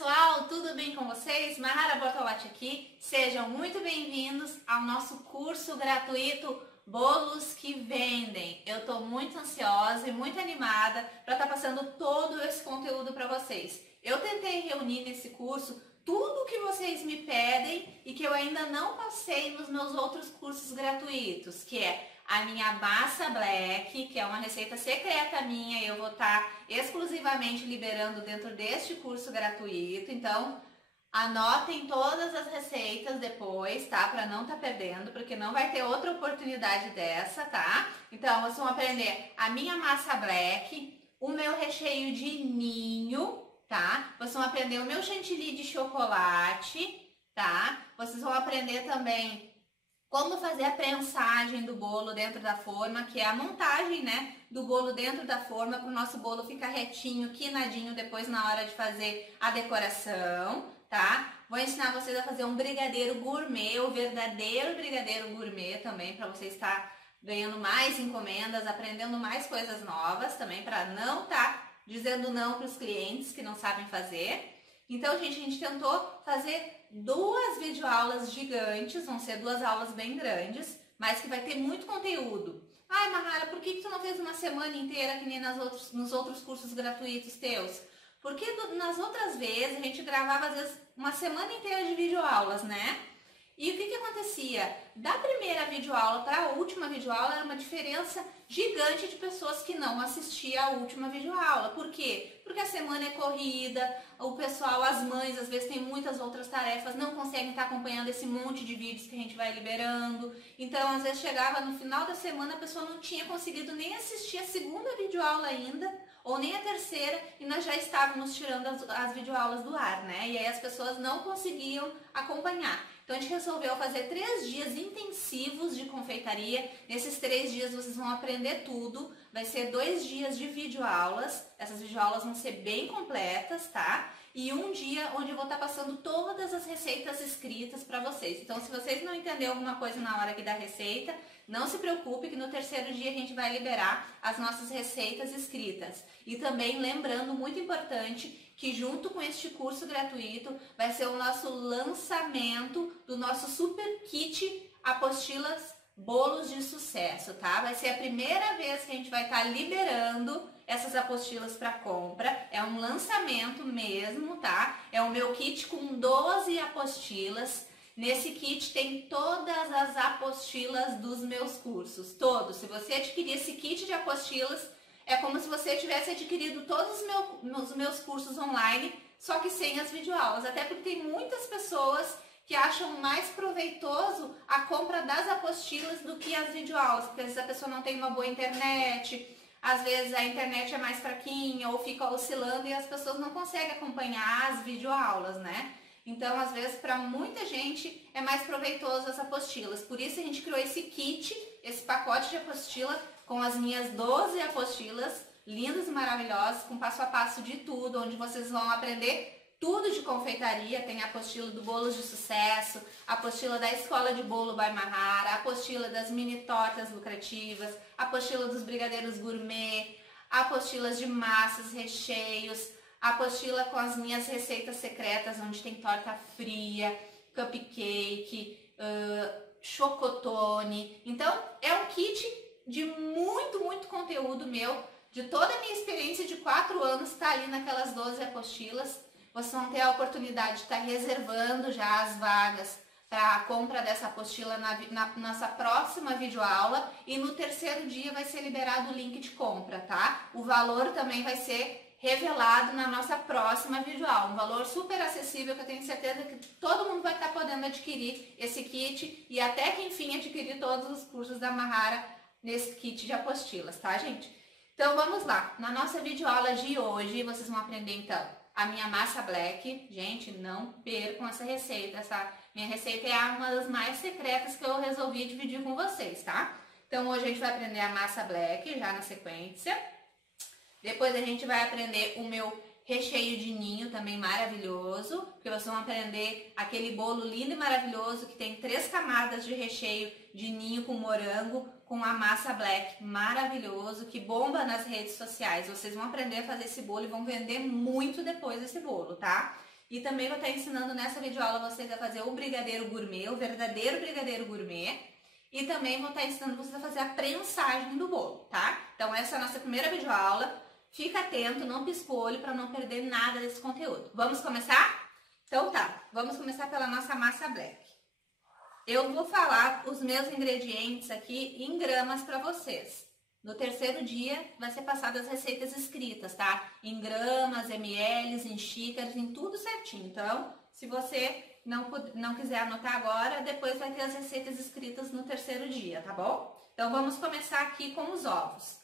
pessoal, tudo bem com vocês? Mahara Bortolatti aqui, sejam muito bem-vindos ao nosso curso gratuito Bolos que Vendem. Eu tô muito ansiosa e muito animada para estar passando todo esse conteúdo para vocês. Eu tentei reunir nesse curso tudo que vocês me pedem e que eu ainda não passei nos meus outros cursos gratuitos, que é a minha massa black, que é uma receita secreta minha, e eu vou estar exclusivamente liberando dentro deste curso gratuito. Então, anotem todas as receitas depois, tá? Para não estar perdendo, porque não vai ter outra oportunidade dessa, tá? Então, vocês vão aprender a minha massa black, o meu recheio de ninho, tá? Vocês vão aprender o meu chantilly de chocolate, tá? Vocês vão aprender também como fazer a prensagem do bolo dentro da forma, que é a montagem, né, do bolo dentro da forma, para o nosso bolo ficar retinho, quinadinho depois na hora de fazer a decoração, tá? Vou ensinar vocês a fazer um brigadeiro gourmet, o verdadeiro brigadeiro gourmet também, para vocês estar ganhando mais encomendas, aprendendo mais coisas novas também, para não estar dizendo não para os clientes que não sabem fazer. Então, gente, a gente tentou fazer 2 videoaulas gigantes, vão ser 2 aulas bem grandes, mas que vai ter muito conteúdo. Ai, Mahara, por que tu não fez uma semana inteira que nem nos outros cursos gratuitos teus? Porque nas outras vezes a gente gravava, às vezes, uma semana inteira de videoaulas, né? E o que acontecia? Da primeira videoaula para a última videoaula era uma diferença gigante de pessoas que não assistiam à última videoaula. Por quê? Porque a semana é corrida, o pessoal, as mães, às vezes tem muitas outras tarefas, não conseguem estar acompanhando esse monte de vídeos que a gente vai liberando. Então, às vezes chegava no final da semana, a pessoa não tinha conseguido nem assistir a segunda videoaula ainda, ou nem a terceira, e nós já estávamos tirando as videoaulas do ar, né? E aí as pessoas não conseguiam acompanhar. Então a gente resolveu fazer 3 dias intensivos de confeitaria. Nesses 3 dias vocês vão aprender tudo. Vai ser 2 dias de videoaulas. Essas videoaulas vão ser bem completas, tá? E um dia onde eu vou estar passando todas as receitas escritas para vocês. Então, se vocês não entenderam alguma coisa na hora aqui da receita, não se preocupe que no 3º dia a gente vai liberar as nossas receitas escritas. E também lembrando, muito importante, que junto com este curso gratuito vai ser o nosso lançamento do nosso super kit apostilas bolos de sucesso, tá? Vai ser a primeira vez que a gente vai estar liberando essas apostilas para compra. É um lançamento mesmo, tá? É o meu kit com 12 apostilas. Nesse kit tem todas as apostilas dos meus cursos, todos. Se você adquirir esse kit de apostilas, é como se você tivesse adquirido todos os meus cursos online, só que sem as videoaulas. Até porque tem muitas pessoas que acham mais proveitoso a compra das apostilas do que as videoaulas, porque às vezes a pessoa não tem uma boa internet, às vezes a internet é mais fraquinha ou fica oscilando e as pessoas não conseguem acompanhar as videoaulas, né? Então, às vezes, para muita gente é mais proveitoso as apostilas. Por isso a gente criou esse kit, esse pacote de apostila com as minhas 12 apostilas, lindas e maravilhosas, com passo a passo de tudo, onde vocês vão aprender tudo de confeitaria. Tem a apostila do Bolos de Sucesso, a apostila da Escola de Bolo by Mahara, a apostila das mini tortas lucrativas, a apostila dos brigadeiros gourmet, apostilas de massas, recheios, a apostila com as minhas receitas secretas, onde tem torta fria, cupcake, chocotone. Então, é um kit de muito conteúdo meu, de toda a minha experiência de 4 anos, tá ali naquelas 12 apostilas. Vocês vão ter a oportunidade de estar reservando já as vagas para a compra dessa apostila na nossa próxima videoaula, e no 3º dia vai ser liberado o link de compra, tá? O valor também vai ser revelado na nossa próxima videoaula, um valor super acessível que eu tenho certeza que todo mundo vai estar podendo adquirir esse kit e até que enfim adquirir todos os cursos da Mahara nesse kit de apostilas, tá, gente? Então vamos lá, na nossa videoaula de hoje vocês vão aprender então a minha massa black. Gente, não percam essa receita, essa minha receita é uma das mais secretas que eu resolvi dividir com vocês, tá? Então hoje a gente vai aprender a massa black já na sequência. Depois a gente vai aprender o meu recheio de ninho, também maravilhoso, porque vocês vão aprender aquele bolo lindo e maravilhoso que tem 3 camadas de recheio de ninho com morango, com a massa black, maravilhoso, que bomba nas redes sociais. Vocês vão aprender a fazer esse bolo e vão vender muito depois desse bolo, tá? E também vou estar ensinando nessa videoaula vocês a fazer o brigadeiro gourmet, o verdadeiro brigadeiro gourmet. E também vou estar ensinando vocês a fazer a prensagem do bolo, tá? Então essa é a nossa primeira videoaula. Fica atento, não pisca o olho para não perder nada desse conteúdo. Vamos começar? Então tá, vamos começar pela nossa massa black. Eu vou falar os meus ingredientes aqui em gramas para vocês. No terceiro dia vai ser passado as receitas escritas, tá? Em gramas, ml, em xícaras, em tudo certinho. Então, se você não quiser anotar agora, depois vai ter as receitas escritas no terceiro dia, tá bom? Então, vamos começar aqui com os ovos.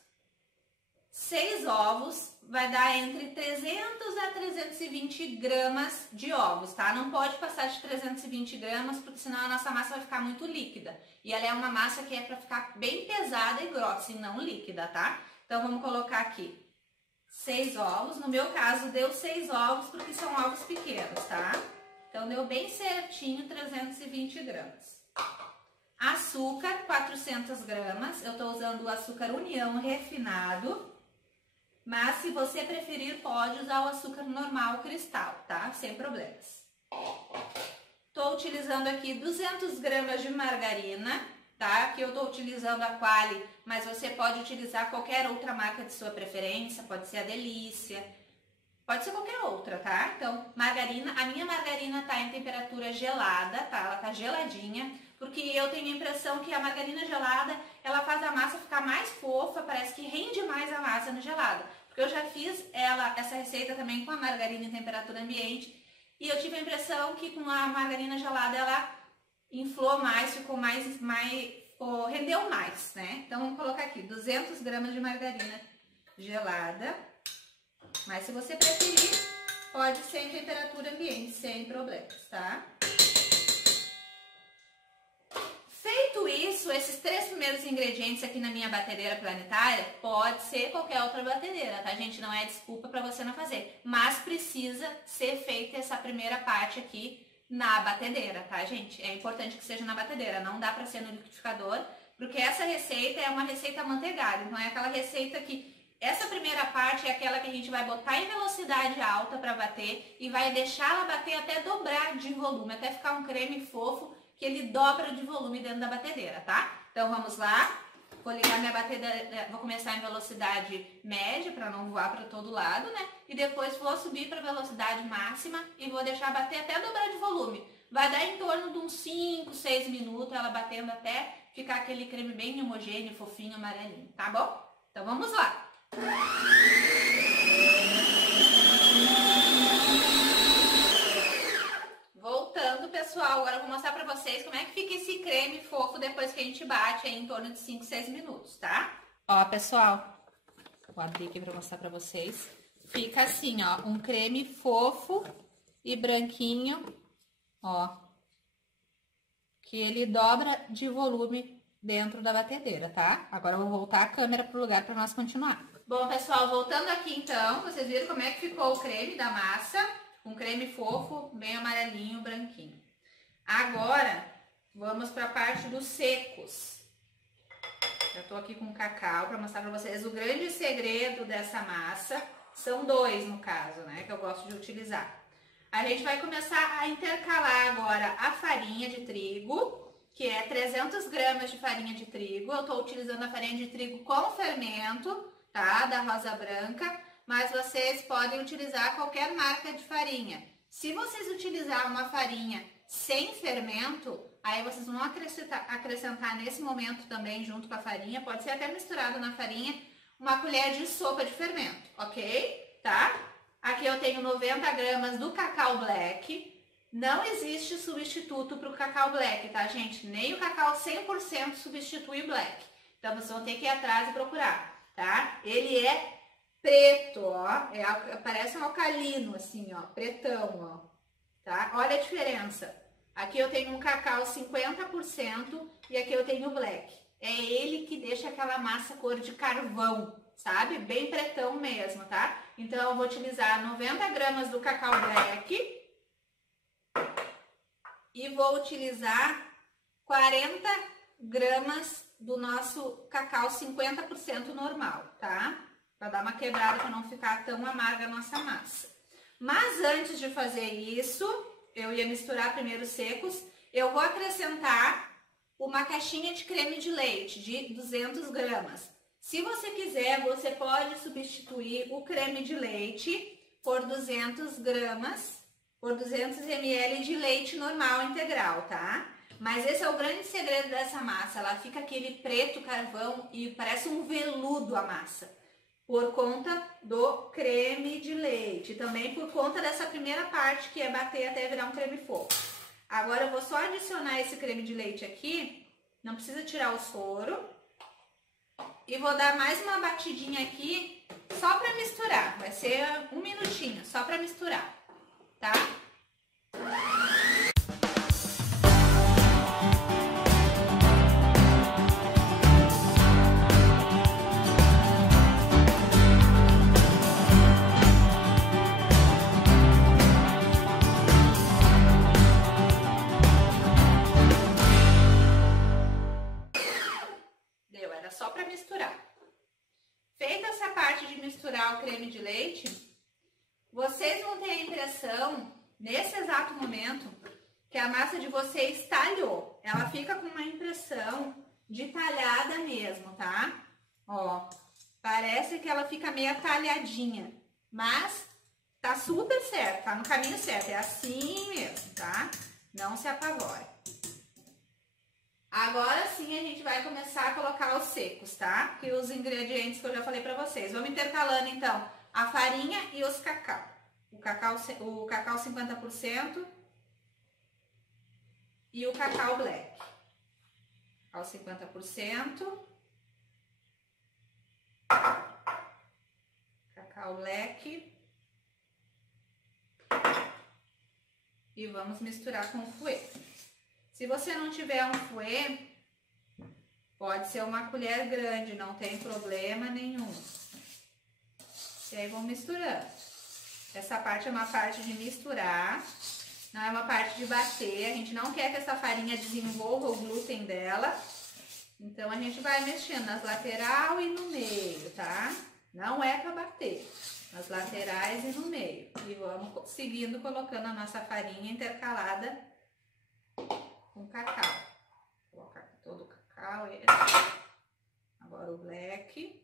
6 ovos vai dar entre 300 a 320 gramas de ovos, tá? Não pode passar de 320 gramas, porque senão a nossa massa vai ficar muito líquida. E ela é uma massa que é para ficar bem pesada e grossa, e não líquida, tá? Então, vamos colocar aqui 6 ovos. No meu caso, deu 6 ovos, porque são ovos pequenos, tá? Então, deu bem certinho 320 gramas. Açúcar, 400 gramas. Eu tô usando o açúcar União refinado. Mas, se você preferir, pode usar o açúcar normal cristal, tá? Sem problemas. Tô utilizando aqui 200 gramas de margarina, tá? Aqui eu tô utilizando a Qualy, mas você pode utilizar qualquer outra marca de sua preferência. Pode ser a Delícia, pode ser qualquer outra, tá? Então, margarina, a minha margarina tá em temperatura gelada, tá? Ela tá geladinha, porque eu tenho a impressão que a margarina gelada, ela faz a massa ficar mais fofa, parece que rende mais a massa no gelado. Porque eu já fiz essa receita também com a margarina em temperatura ambiente, e eu tive a impressão que com a margarina gelada ela inflou mais, ficou rendeu mais, né? Então, vamos colocar aqui 200 gramas de margarina gelada. Mas se você preferir, pode ser em temperatura ambiente, sem problemas, tá? Feito isso, esses 3 primeiros ingredientes aqui na minha batedeira planetária, pode ser qualquer outra batedeira, tá, gente? Não é desculpa para você não fazer. Mas precisa ser feita essa primeira parte aqui na batedeira, tá, gente? É importante que seja na batedeira, não dá para ser no liquidificador, porque essa receita é uma receita amanteigada. Então, é aquela receita que essa primeira parte é aquela que a gente vai botar em velocidade alta para bater e vai deixar ela bater até dobrar de volume, até ficar um creme fofo que ele dobra de volume dentro da batedeira, tá? Então vamos lá, vou ligar minha batedeira, vou começar em velocidade média para não voar para todo lado, né? E depois vou subir para velocidade máxima e vou deixar bater até dobrar de volume. Vai dar em torno de uns 5, 6 minutos ela batendo até ficar aquele creme bem homogêneo, fofinho, amarelinho, tá bom? Então vamos lá! Voltando, pessoal, agora eu vou mostrar pra vocês como é que fica esse creme fofo depois que a gente bate aí em torno de 5, 6 minutos, tá? Ó, pessoal, vou abrir aqui pra mostrar pra vocês. Fica assim, ó, um creme fofo e branquinho, ó, que ele dobra de volume dentro da batedeira, tá? Agora eu vou voltar a câmera pro lugar pra nós continuar. Bom, pessoal, voltando aqui então, vocês viram como é que ficou o creme da massa? Um creme fofo, bem amarelinho, branquinho. Agora, vamos para a parte dos secos. Já tô aqui com cacau para mostrar para vocês o grande segredo dessa massa. São 2 no caso, né, que eu gosto de utilizar. A gente vai começar a intercalar agora a farinha de trigo, que é 300 gramas de farinha de trigo. Eu tô utilizando a farinha de trigo com fermento, tá, da Rosa Branca. Mas vocês podem utilizar qualquer marca de farinha. Se vocês utilizar uma farinha sem fermento, aí vocês vão acrescentar nesse momento também, junto com a farinha, pode ser até misturado na farinha, uma colher de sopa de fermento, ok? Tá? Aqui eu tenho 90 gramas do cacau black. Não existe substituto para o cacau black, tá, gente? Nem o cacau 100% substitui o black. Então, vocês vão ter que ir atrás e procurar, tá? Ele é preto, ó, parece um alcalino, assim, ó, pretão, ó, tá? Olha a diferença. Aqui eu tenho um cacau 50% e aqui eu tenho o black. É ele que deixa aquela massa cor de carvão, sabe? Bem pretão mesmo, tá? Então, eu vou utilizar 90 gramas do cacau black e vou utilizar 40 gramas do nosso cacau 50% normal, tá? Para dar uma quebrada, para não ficar tão amarga a nossa massa. Mas antes de fazer isso, eu ia misturar primeiro os secos, eu vou acrescentar uma caixinha de creme de leite de 200 gramas. Se você quiser, você pode substituir o creme de leite por 200 gramas, por 200 ml de leite normal integral, tá? Mas esse é o grande segredo dessa massa, ela fica aquele preto carvão e parece um veludo a massa, por conta do creme de leite, também por conta dessa primeira parte que é bater até virar um creme fofo. Agora eu vou só adicionar esse creme de leite aqui, não precisa tirar o soro, e vou dar mais uma batidinha aqui só para misturar, vai ser 1 minutinho só para misturar, tá? Só para misturar. Feita essa parte de misturar o creme de leite, vocês vão ter a impressão, nesse exato momento, que a massa de vocês talhou. Ela fica com uma impressão de talhada mesmo, tá? Ó, parece que ela fica meio talhadinha, mas tá super certo, tá no caminho certo, é assim mesmo, tá? Não se apavore. Agora sim a gente vai começar a colocar os secos, tá? Que os ingredientes que eu já falei pra vocês. Vamos intercalando então a farinha e os cacau. O cacau 50% e o cacau black. Cacau 50%. Cacau black. E vamos misturar com o fouet. Se você não tiver um fouet, pode ser uma colher grande, não tem problema nenhum. E aí vamos misturando. Essa parte é uma parte de misturar, não é uma parte de bater. A gente não quer que essa farinha desenvolva o glúten dela. Então a gente vai mexendo nas laterais e no meio, tá? Não é para bater, nas laterais e no meio. E vamos seguindo colocando a nossa farinha intercalada com cacau. Vou colocar aqui todo o cacau. Agora o black.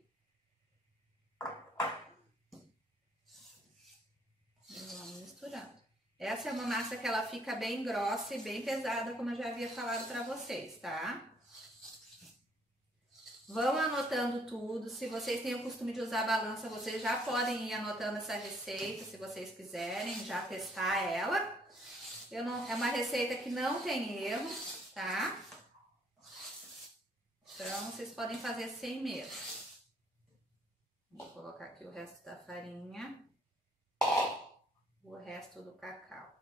E vamos misturando. Essa é uma massa que ela fica bem grossa e bem pesada, como eu já havia falado para vocês, tá? Vão anotando tudo. Se vocês têm o costume de usar a balança, vocês já podem ir anotando essa receita, se vocês quiserem já testar ela. É uma receita que não tem erro, tá? Então, vocês podem fazer sem medo. Vou colocar aqui o resto da farinha, o resto do cacau.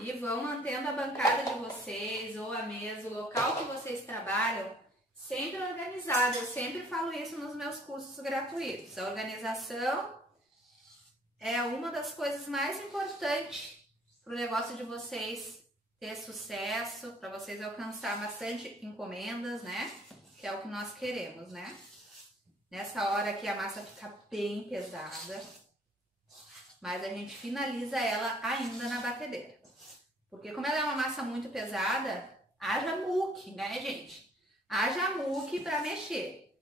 E vão mantendo a bancada de vocês, ou a mesa, o local que vocês trabalham, sempre organizado. Eu sempre falo isso nos meus cursos gratuitos. A organização é uma das coisas mais importantes para o negócio de vocês ter sucesso, para vocês alcançar bastante encomendas, né? Que é o que nós queremos, né? Nessa hora aqui a massa fica bem pesada, mas a gente finaliza ela ainda na batedeira. Porque como ela é uma massa muito pesada, haja muque, né, gente? Haja muque para mexer.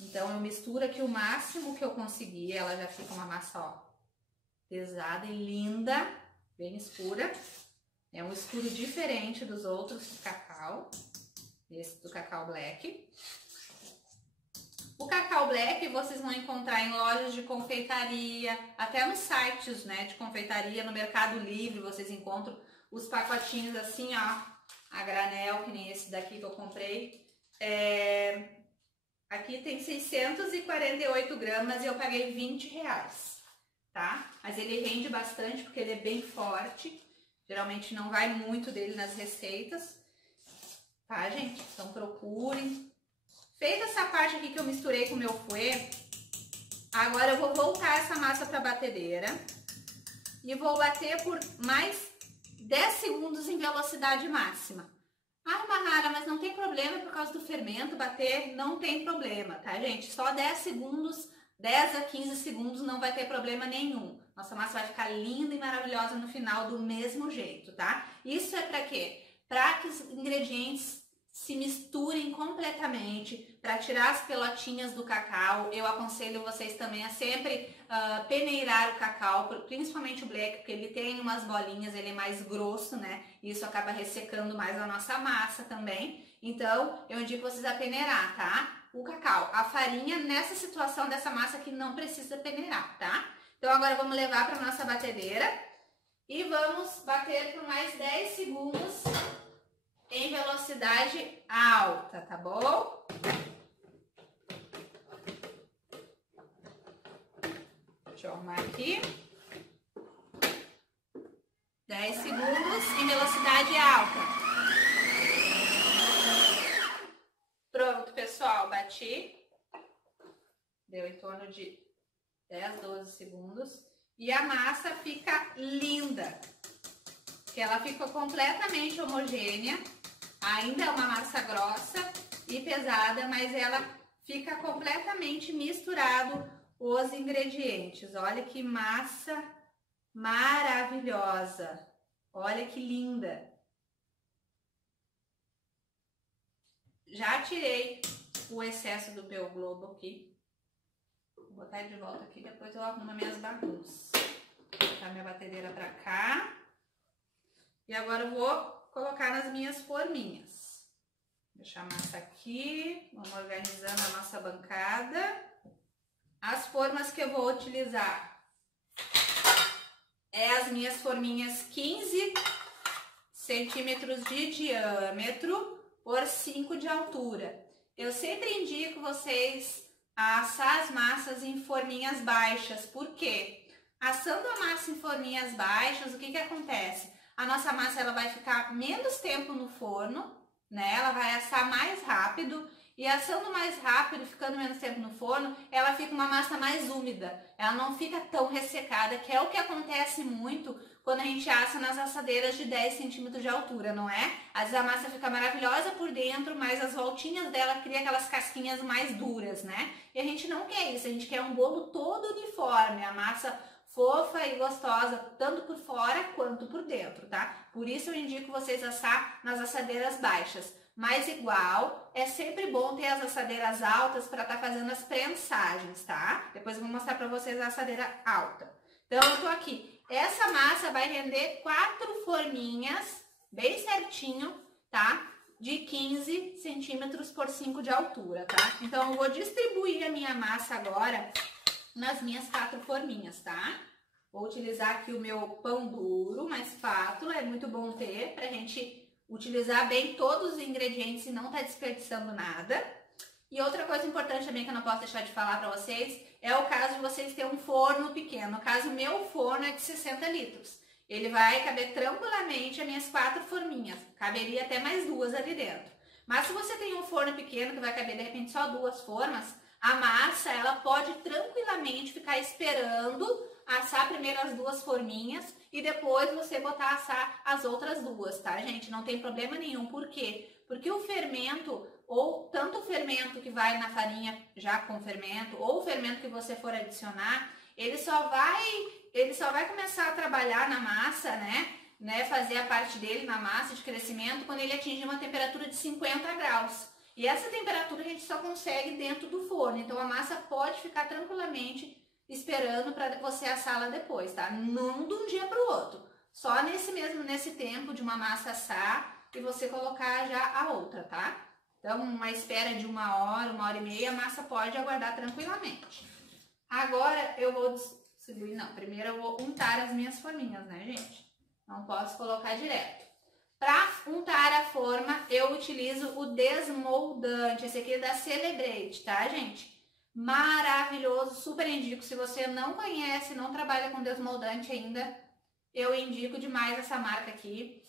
Então eu misturo aqui o máximo que eu conseguir, ela já fica uma massa, ó, pesada e linda, bem escura. É um escuro diferente dos outros do cacau, esse do cacau black. O cacau black vocês vão encontrar em lojas de confeitaria, até nos sites, né, de confeitaria, no Mercado Livre vocês encontram os pacotinhos assim, ó, a granel, que nem esse daqui que eu comprei. Aqui tem 648 gramas e eu paguei R$20, tá? Mas ele rende bastante porque ele é bem forte. Geralmente não vai muito dele nas receitas, tá, gente? Então procurem. Feita essa parte aqui que eu misturei com o meu fouet, agora eu vou voltar essa massa para a batedeira e vou bater por mais 10 segundos em velocidade máxima. Ah, Mahara, mas não tem problema por causa do fermento, bater não tem problema, tá, gente? Só 10 segundos, 10 a 15 segundos não vai ter problema nenhum. Nossa massa vai ficar linda e maravilhosa no final do mesmo jeito, tá? Isso é para quê? Para que os ingredientes se misturem completamente, para tirar as pelotinhas do cacau. Eu aconselho vocês também a sempre peneirar o cacau, principalmente o black, porque ele tem umas bolinhas, ele é mais grosso, né? E isso acaba ressecando mais a nossa massa também. Então, eu indico vocês a peneirar, tá? O cacau. A farinha, nessa situação dessa massa aqui, não precisa peneirar, tá? Então, agora vamos levar para nossa batedeira e vamos bater por mais 10 segundos em velocidade alta, tá bom? Deixa eu arrumar aqui. 10 segundos em velocidade alta. Pronto, pessoal, bati. Deu em torno de 10, 12 segundos. E a massa fica linda. Que ela fica completamente homogênea. Ainda é uma massa grossa e pesada, mas ela fica completamente misturado os ingredientes. Olha que massa maravilhosa. Olha que linda. Já tirei o excesso do meu globo aqui. Vou botar ele de volta aqui, depois eu arrumo minhas bagunças. Vou botar minha batedeira pra cá. E agora eu vou colocar nas minhas forminhas. Deixar a massa aqui. Vamos organizando a nossa bancada. As formas que eu vou utilizar é as minhas forminhas 15 centímetros de diâmetro por 5 de altura. Eu sempre indico vocês a assar as massas em forminhas baixas. Por quê? Assando a massa em forminhas baixas, o que que acontece? A nossa massa ela vai ficar menos tempo no forno, né? Ela vai assar mais rápido. E assando mais rápido, ficando menos tempo no forno, ela fica uma massa mais úmida. Ela não fica tão ressecada, que é o que acontece muito quando a gente assa nas assadeiras de 10 centímetros de altura, não é? Às vezes a massa fica maravilhosa por dentro, mas as voltinhas dela criam aquelas casquinhas mais duras, né? E a gente não quer isso, a gente quer um bolo todo uniforme, a massa fofa e gostosa, tanto por fora quanto por dentro, tá? Por isso eu indico vocês assar nas assadeiras baixas. Mas igual, é sempre bom ter as assadeiras altas para estar fazendo as prensagens, tá? Depois eu vou mostrar para vocês a assadeira alta. Então, eu tô aqui. Essa massa vai render 4 forminhas, bem certinho, tá? De 15 centímetros por 5 de altura, tá? Então, eu vou distribuir a minha massa agora nas minhas 4 forminhas, tá? Vou utilizar aqui o meu pão duro, uma espátula, é muito bom ter pra gente utilizar bem todos os ingredientes e não tá desperdiçando nada. E outra coisa importante também que eu não posso deixar de falar para vocês é o caso de vocês terem um forno pequeno. No caso, o meu forno é de 60 litros. Ele vai caber tranquilamente as minhas 4 forminhas. Caberia até mais 2 ali dentro. Mas se você tem um forno pequeno que vai caber de repente só 2 formas, a massa ela pode tranquilamente ficar esperando assar primeiro as 2 forminhas e depois você botar a assar as outras 2, tá, gente? Não tem problema nenhum. Por quê? Porque o fermento, ou tanto o fermento que vai na farinha já com fermento, ou o fermento que você for adicionar, ele só vai começar a trabalhar na massa, né? Fazer a parte dele na massa de crescimento quando ele atingir uma temperatura de 50 graus. E essa temperatura a gente só consegue dentro do forno. Então a massa pode ficar tranquilamente esperando para você assá-la depois, tá? Não de um dia para o outro. Só nesse tempo de uma massa assar e você colocar já a outra, tá? Então, uma espera de 1 hora, 1 hora e meia, a massa pode aguardar tranquilamente. Agora eu vou distribuir, não, primeiro eu vou untar as minhas forminhas, né, gente? Não posso colocar direto. Para untar a forma, eu utilizo o desmoldante, esse aqui é da Celebrate, tá, gente? Maravilhoso, super indico. Se você não conhece, não trabalha com desmoldante ainda, eu indico demais essa marca aqui,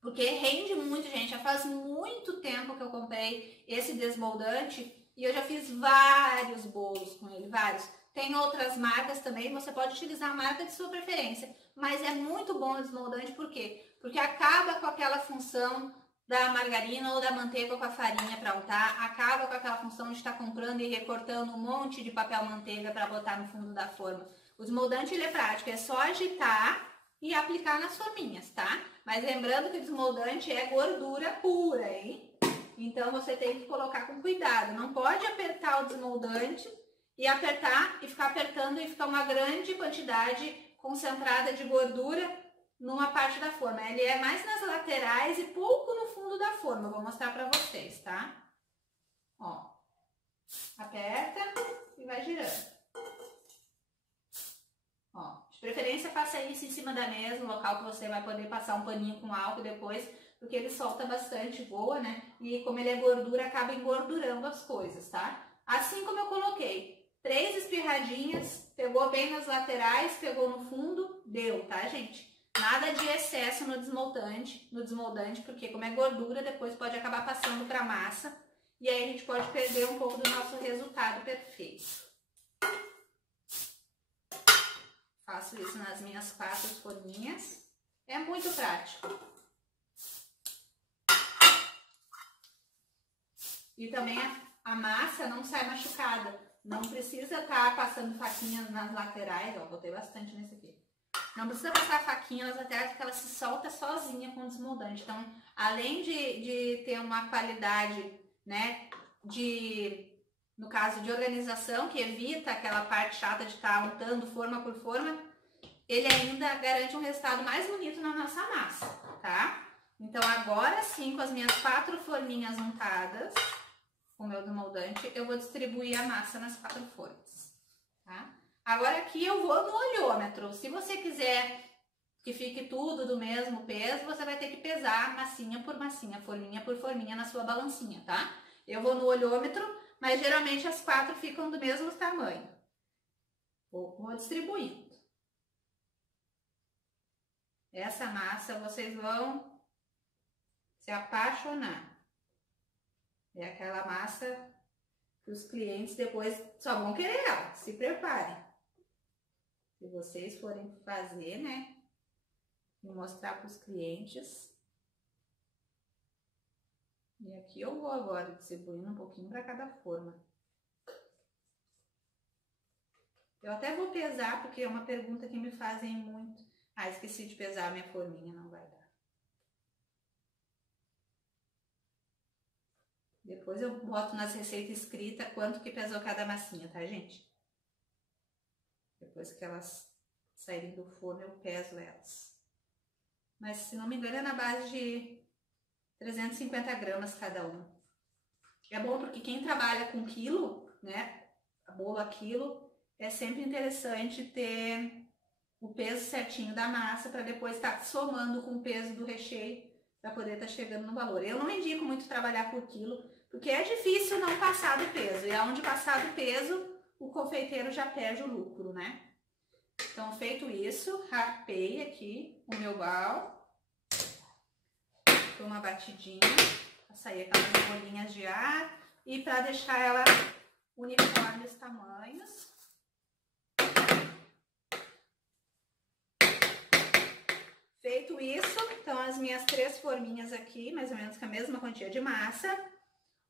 porque rende muito, gente. Já faz muito tempo que eu comprei esse desmoldante e eu já fiz vários bolos com ele, vários. Tem outras marcas também, você pode utilizar a marca de sua preferência, mas é muito bom o desmoldante, por quê? Porque acaba com aquela função da margarina ou da manteiga com a farinha para untar, acaba com aquela função de estar comprando e recortando um monte de papel manteiga para botar no fundo da forma. O desmoldante ele é prático, é só agitar e aplicar nas forminhas, tá? Mas lembrando que o desmoldante é gordura pura, hein? Então você tem que colocar com cuidado. Não pode apertar o desmoldante e apertar e ficar apertando e ficar uma grande quantidade concentrada de gordura numa parte da forma. Ele é mais nas laterais e pouco no fundo da forma. Eu vou mostrar pra vocês, tá? Ó, aperta e vai girando. Ó, de preferência faça isso em cima da mesa, no local que você vai poder passar um paninho com álcool depois, porque ele solta bastante, voa, né? E como ele é gordura, acaba engordurando as coisas, tá? Assim como eu coloquei 3 espirradinhas, pegou bem nas laterais, pegou no fundo, deu, tá, gente? Nada de excesso no desmoldante, porque como é gordura, depois pode acabar passando para massa e aí a gente pode perder um pouco do nosso resultado perfeito. Faço isso nas minhas 4 forminhas. É muito prático. E também a massa não sai machucada. Não precisa estar passando faquinhas nas laterais. Ó, botei bastante nesse aqui. Não precisa passar a faquinha nas laterais porque ela se solta sozinha com o desmoldante. Então, além de ter uma qualidade, né, no caso de organização, que evita aquela parte chata de estar untando forma por forma, ele ainda garante um resultado mais bonito na nossa massa, tá? Então, agora sim, com as minhas 4 forminhas untadas, com o meu desmoldante, eu vou distribuir a massa nas 4 formas, tá? Agora aqui eu vou no olhômetro. Se você quiser que fique tudo do mesmo peso, você vai ter que pesar massinha por massinha, forminha por forminha na sua balancinha, tá? Eu vou no olhômetro, mas geralmente as 4 ficam do mesmo tamanho. Vou distribuindo. Essa massa vocês vão se apaixonar. É aquela massa que os clientes depois só vão querer ela. Se preparem. Se vocês forem fazer, né? E mostrar para os clientes. E aqui eu vou agora distribuindo um pouquinho para cada forma. Eu até vou pesar, porque é uma pergunta que me fazem muito. Ah, esqueci de pesar a minha forminha, não vai dar. Depois eu boto nas receitas escritas quanto que pesou cada massinha, tá, gente? Depois que elas saírem do forno, eu peso elas. Mas, se não me engano, é na base de 350 gramas cada uma. É bom porque quem trabalha com quilo, né, bolo a quilo, é sempre interessante ter o peso certinho da massa para depois estar somando com o peso do recheio para poder estar chegando no valor. Eu não indico muito trabalhar por quilo, porque é difícil não passar do peso. E aonde passar do peso, o confeiteiro já perde o lucro, né? Então, feito isso, rapei aqui o meu bal. Dou uma batidinha para sair aquelas bolinhas de ar e para deixar ela uniforme os tamanhos. Feito isso, então as minhas 3 forminhas aqui, mais ou menos com a mesma quantia de massa.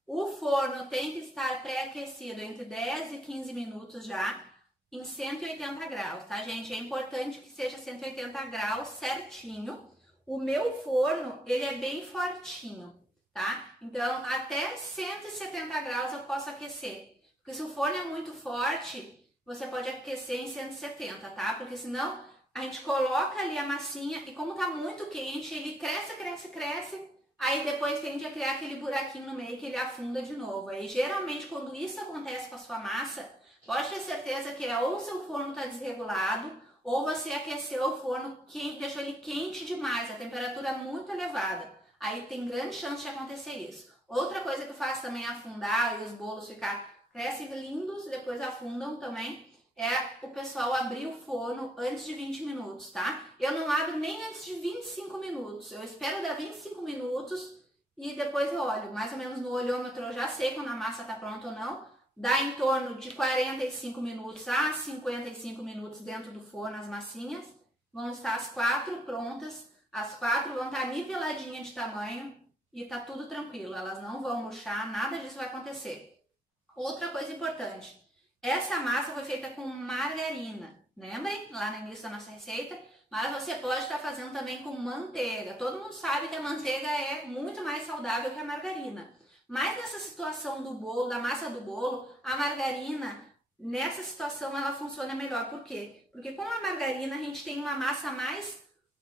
O forno tem que estar pré-aquecido entre 10 e 15 minutos já, em 180 graus, tá, gente? É importante que seja 180 graus certinho. O meu forno, ele é bem fortinho, tá? Então, até 170 graus eu posso aquecer. Porque se o forno é muito forte, você pode aquecer em 170, tá? Porque senão a gente coloca ali a massinha e como tá muito quente, ele cresce, aí depois tende a criar aquele buraquinho no meio que ele afunda de novo. Aí geralmente quando isso acontece com a sua massa, pode ter certeza que ou seu forno tá desregulado, ou você aqueceu o forno, deixou ele quente demais, a temperatura é muito elevada. Aí tem grande chance de acontecer isso. Outra coisa que faz também afundar e os bolos crescem lindos, depois afundam também, é o pessoal abrir o forno antes de 20 minutos, tá? Eu não abro nem antes de 25 minutos. Eu espero dar 25 minutos e depois eu olho. Mais ou menos no olhômetro eu já sei quando a massa tá pronta ou não. Dá em torno de 45 minutos a 55 minutos dentro do forno as massinhas. Vão estar as 4 prontas. As 4 vão estar niveladinhas de tamanho e tá tudo tranquilo. Elas não vão murchar, nada disso vai acontecer. Outra coisa importante. Essa massa foi feita com margarina. lembrem? Lá no início da nossa receita. Mas você pode estar fazendo também com manteiga. Todo mundo sabe que a manteiga é muito mais saudável que a margarina. Mas nessa situação do bolo, da massa do bolo, a margarina, nessa situação, ela funciona melhor. Por quê? Porque com a margarina a gente tem uma massa mais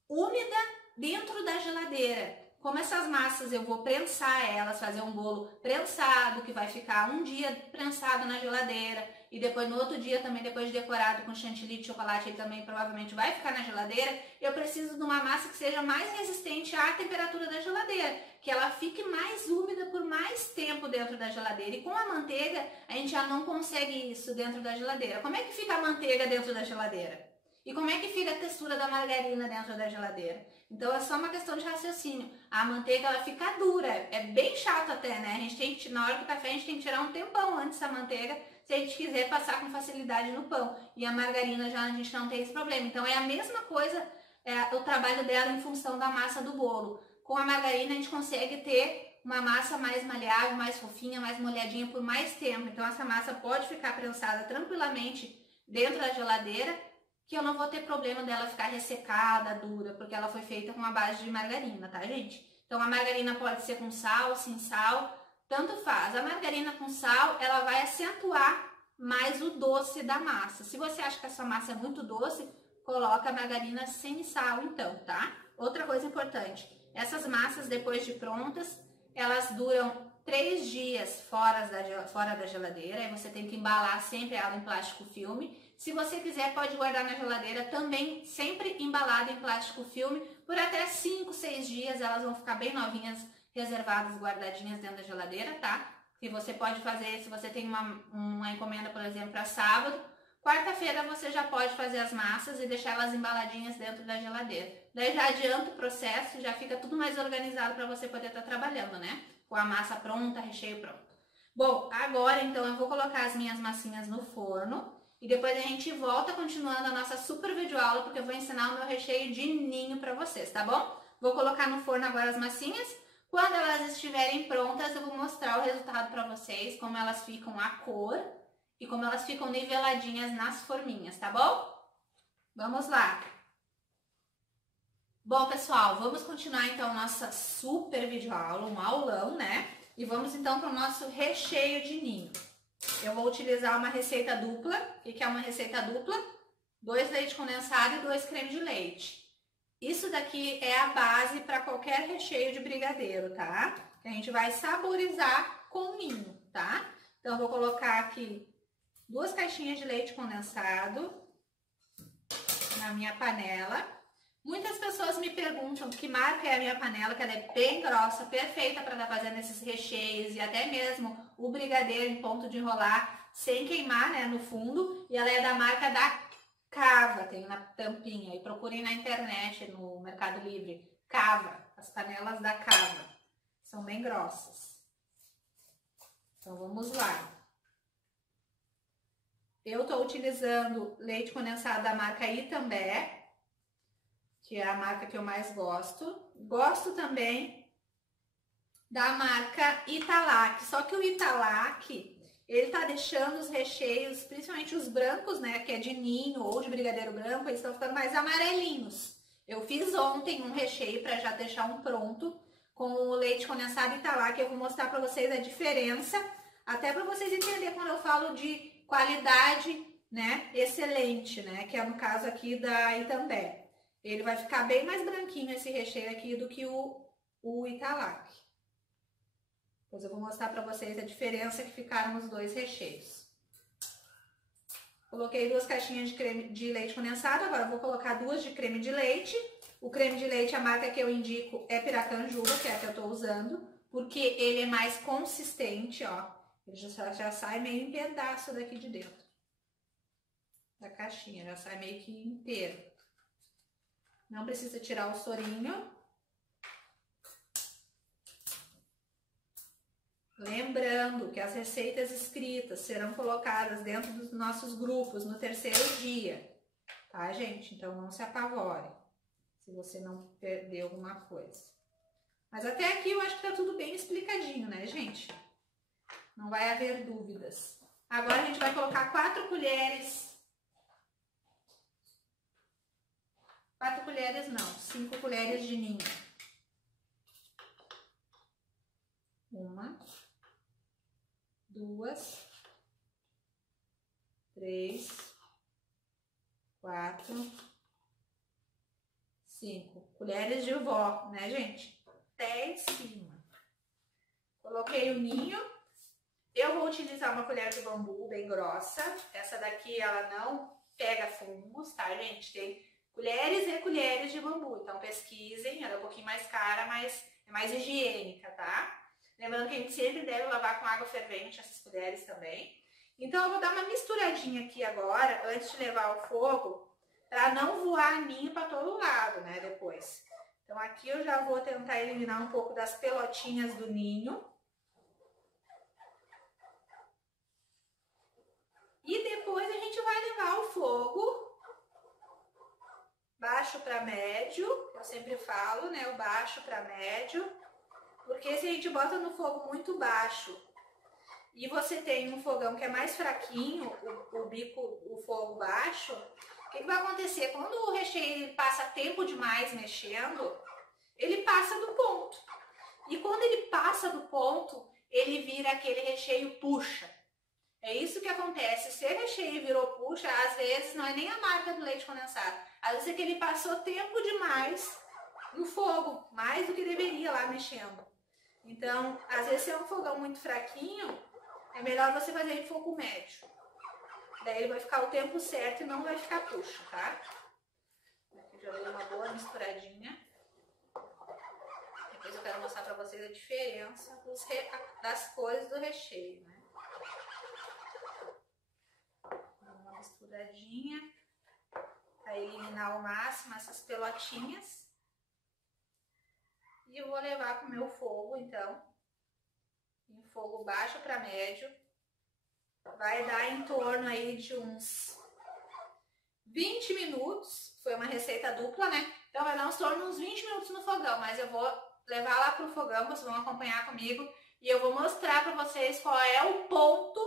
úmida dentro da geladeira. Como essas massas eu vou prensar elas, fazer um bolo prensado, que vai ficar um dia prensado na geladeira, e depois no outro dia também, depois de decorado com chantilly de chocolate, ele também provavelmente vai ficar na geladeira, eu preciso de uma massa que seja mais resistente à temperatura da geladeira, que ela fique mais úmida por mais tempo dentro da geladeira. E com a manteiga, a gente já não consegue isso dentro da geladeira. Como é que fica a manteiga dentro da geladeira? E como é que fica a textura da margarina dentro da geladeira? Então é só uma questão de raciocínio. A manteiga, ela fica dura, é bem chato até, né? A gente tem que, na hora do café, a gente tem que tirar um tempão antes da manteiga, se a gente quiser passar com facilidade no pão. E a margarina já a gente não tem esse problema. Então é a mesma coisa, o trabalho dela em função da massa do bolo. Com a margarina a gente consegue ter uma massa mais maleável, mais fofinha, mais molhadinha por mais tempo. Então essa massa pode ficar prensada tranquilamente dentro da geladeira, que eu não vou ter problema dela ficar ressecada, dura, porque ela foi feita com a base de margarina, tá, gente? Então a margarina pode ser com sal, sem sal, tanto faz. A margarina com sal, ela vai acentuar mais o doce da massa. Se você acha que a sua massa é muito doce, coloca a margarina sem sal então, tá? Outra coisa importante, essas massas depois de prontas, elas duram 3 dias fora da geladeira, aí você tem que embalar sempre ela em plástico filme. Se você quiser, pode guardar na geladeira também, sempre embalada em plástico filme, por até 5, 6 dias, elas vão ficar bem novinhas, reservadas, guardadinhas dentro da geladeira, tá? Que você pode fazer, se você tem uma encomenda, por exemplo, para sábado, quarta-feira você já pode fazer as massas e deixar elas embaladinhas dentro da geladeira. Daí já adianta o processo, já fica tudo mais organizado para você poder estar trabalhando, né? Com a massa pronta, recheio pronto. Bom, agora então eu vou colocar as minhas massinhas no forno e depois a gente volta continuando a nossa super videoaula, porque eu vou ensinar o meu recheio de ninho para vocês, tá bom? Vou colocar no forno agora as massinhas. Quando elas estiverem prontas, eu vou mostrar o resultado para vocês, como elas ficam a cor e como elas ficam niveladinhas nas forminhas, tá bom? Vamos lá! Bom, pessoal, vamos continuar então nossa super videoaula, um aulão, né? E vamos então para o nosso recheio de ninho. Eu vou utilizar uma receita dupla. O que é uma receita dupla? 2 leite condensado e 2 creme de leite. Isso daqui é a base para qualquer recheio de brigadeiro, tá? Que a gente vai saborizar com ninho, tá? Então, eu vou colocar aqui 2 caixinhas de leite condensado na minha panela. Muitas pessoas me perguntam que marca é a minha panela, que ela é bem grossa, perfeita para estar fazendo esses recheios e até mesmo o brigadeiro em ponto de enrolar sem queimar, né, no fundo. E ela é da marca da Cava, tem na tampinha. E procurem na internet, no Mercado Livre, Cava, as panelas da Cava. São bem grossas. Então vamos lá. Eu estou utilizando leite condensado da marca Itambé, que é a marca que eu mais gosto. Gosto também da marca Italac, só que o Italac, ele tá deixando os recheios, principalmente os brancos, né, que é de ninho ou de brigadeiro branco, eles estão ficando mais amarelinhos. Eu fiz ontem um recheio para já deixar um pronto com o leite condensado Italac, eu vou mostrar para vocês a diferença, até para vocês entenderem quando eu falo de qualidade, né, excelente, né, que é no caso aqui da Itambé. Ele vai ficar bem mais branquinho esse recheio aqui do que o Italac. Depois eu vou mostrar para vocês a diferença que ficaram os 2 recheios. Coloquei 2 caixinhas de leite condensado, agora eu vou colocar 2 de creme de leite. O creme de leite, a marca que eu indico é Piracanjuba, que é a que eu tô usando, porque ele é mais consistente, ó. Ele já sai meio em pedaço daqui de dentro da caixinha, já sai meio que inteiro. Não precisa tirar o sorinho. Lembrando que as receitas escritas serão colocadas dentro dos nossos grupos no 3º dia, tá, gente? Então não se apavore se você não perdeu alguma coisa. Mas até aqui eu acho que tá tudo bem explicadinho, né, gente? Não vai haver dúvidas. Agora a gente vai colocar 4 colheres 4 colheres não, 5 colheres de ninho. 1, 2, 3, 4, 5 colheres de vó, né, gente? Até em cima. Coloquei o ninho. Eu vou utilizar uma colher de bambu bem grossa. Essa daqui, ela não pega fungos, tá, gente? Tem colheres e colheres de bambu. Então, pesquisem. Ela é um pouquinho mais cara, mas é mais higiênica, tá? Lembrando que a gente sempre deve lavar com água fervente essas colheres também. Então, eu vou dar uma misturadinha aqui agora, antes de levar ao fogo, para não voar ninho para todo lado, né, depois. Então, aqui eu já vou tentar eliminar um pouco das pelotinhas do ninho. E depois a gente vai levar ao fogo, baixo para médio, eu sempre falo, né, o baixo para médio, porque se a gente bota no fogo muito baixo e você tem um fogão que é mais fraquinho, o fogo baixo, o que vai acontecer? Quando o recheio passa tempo demais mexendo, ele passa do ponto. E quando ele passa do ponto, ele vira aquele recheio puxa. É isso que acontece. Se o recheio virou puxa, às vezes não é nem a marca do leite condensado. Às vezes é que ele passou tempo demais no fogo, mais do que deveria lá mexendo. Então, às vezes se é um fogão muito fraquinho, é melhor você fazer em fogo médio. Daí ele vai ficar o tempo certo e não vai ficar puxa, tá? Aqui já dei uma boa misturadinha. Depois eu quero mostrar pra vocês a diferença das cores do recheio, né? Uma misturadinha para eliminar ao máximo essas pelotinhas. E eu vou levar pro meu fogo, então, em fogo baixo para médio. Vai dar em torno aí de uns 20 minutos. Foi uma receita dupla, né? Então vai dar em torno de uns 20 minutos no fogão, mas eu vou levar lá pro fogão, vocês vão acompanhar comigo e eu vou mostrar para vocês qual é o ponto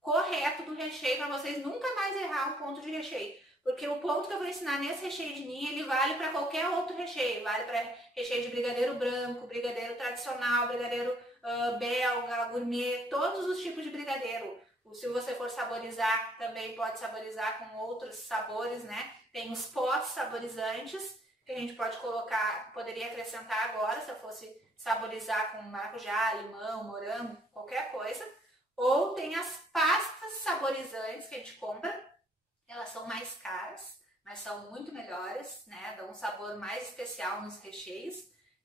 correto do recheio, para vocês nunca mais errar um ponto de recheio. Porque o ponto que eu vou ensinar nesse recheio de ninho, ele vale para qualquer outro recheio. Vale para recheio de brigadeiro branco, brigadeiro tradicional, brigadeiro belga, gourmet, todos os tipos de brigadeiro. Se você for saborizar, também pode saborizar com outros sabores, né? Tem os potes saborizantes, que a gente pode colocar, poderia acrescentar agora, se eu fosse saborizar com maracujá, limão, morango, qualquer coisa. Ou tem as pastas saborizantes que a gente compra. Elas são mais caras, mas são muito melhores, né? Dão um sabor mais especial nos recheios,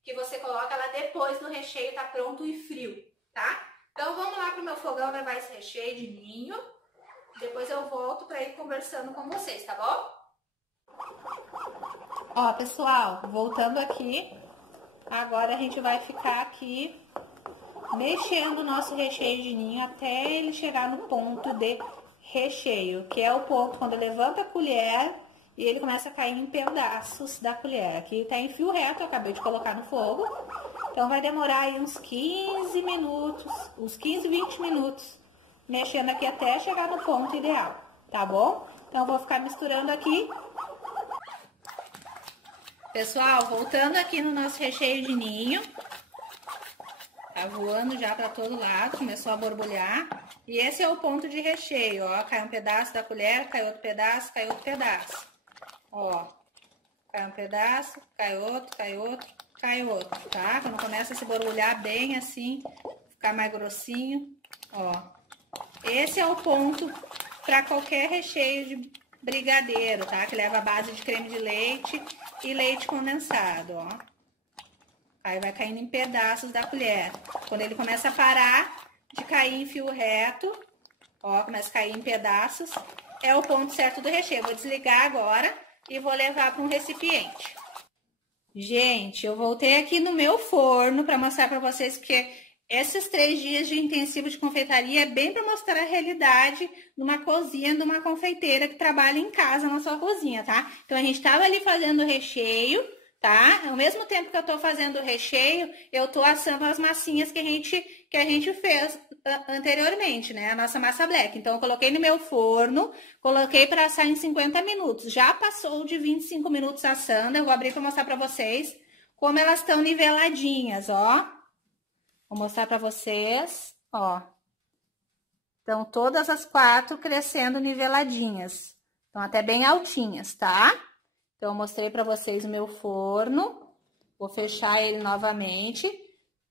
que você coloca lá depois do recheio tá pronto e frio, tá? Então vamos lá pro meu fogão levar esse recheio de ninho. Depois eu volto para ir conversando com vocês, tá bom? Ó, pessoal, voltando aqui. Agora a gente vai ficar aqui mexendo o nosso recheio de ninho até ele chegar no ponto de recheio, que é o ponto quando levanta a colher e ele começa a cair em pedaços da colher. Aqui tá em fio reto, eu acabei de colocar no fogo. Então vai demorar aí uns 15 minutos, uns 15, 20 minutos, mexendo aqui até chegar no ponto ideal, tá bom? Então eu vou ficar misturando aqui. Pessoal, voltando aqui no nosso recheio de ninho. Tá voando já para todo lado, começou a borbulhar. E esse é o ponto de recheio, ó. Cai um pedaço da colher, cai outro pedaço, cai outro pedaço. Ó, cai um pedaço, cai outro, cai outro, cai outro, tá? Quando começa a se borbulhar bem assim, ficar mais grossinho, ó. Esse é o ponto para qualquer recheio de brigadeiro, tá? Que leva a base de creme de leite e leite condensado, ó. Aí vai caindo em pedaços da colher. Quando ele começa a parar de cair em fio reto, ó, começa a cair em pedaços, é o ponto certo do recheio. Vou desligar agora e vou levar para um recipiente. Gente, eu voltei aqui no meu forno para mostrar para vocês que esses 3 dias de intensivo de confeitaria é bem para mostrar a realidade numa cozinha, de uma confeiteira que trabalha em casa na sua cozinha, tá? Então, a gente tava ali fazendo o recheio, tá? Ao mesmo tempo que eu tô fazendo o recheio, eu tô assando as massinhas que a gente fez anteriormente, né? A nossa massa black. Então, eu coloquei no meu forno, coloquei para assar em 50 minutos. Já passou de 25 minutos assando, eu vou abrir para mostrar para vocês como elas estão niveladinhas, ó. Vou mostrar para vocês, ó. Então, todas as 4 crescendo niveladinhas. Estão até bem altinhas, tá? Então, eu mostrei para vocês o meu forno. Vou fechar ele novamente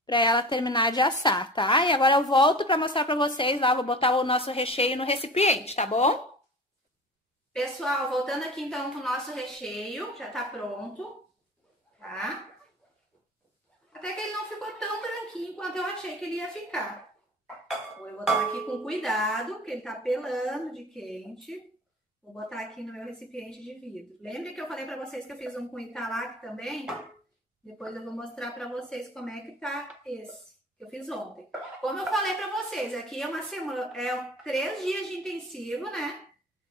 para ela terminar de assar, tá? E agora eu volto para mostrar para vocês lá, vou botar o nosso recheio no recipiente, tá bom? Pessoal, voltando aqui então com o nosso recheio, já tá pronto, tá? Até que ele não ficou tão branquinho quanto eu achei que ele ia ficar. Vou botar aqui com cuidado, porque ele tá pelando de quente. Vou botar aqui no meu recipiente de vidro. Lembra que eu falei pra vocês que eu fiz um com Italac também? Depois eu vou mostrar pra vocês como é que tá esse que eu fiz ontem. Como eu falei pra vocês, aqui é uma semana, 3 dias de intensivo, né?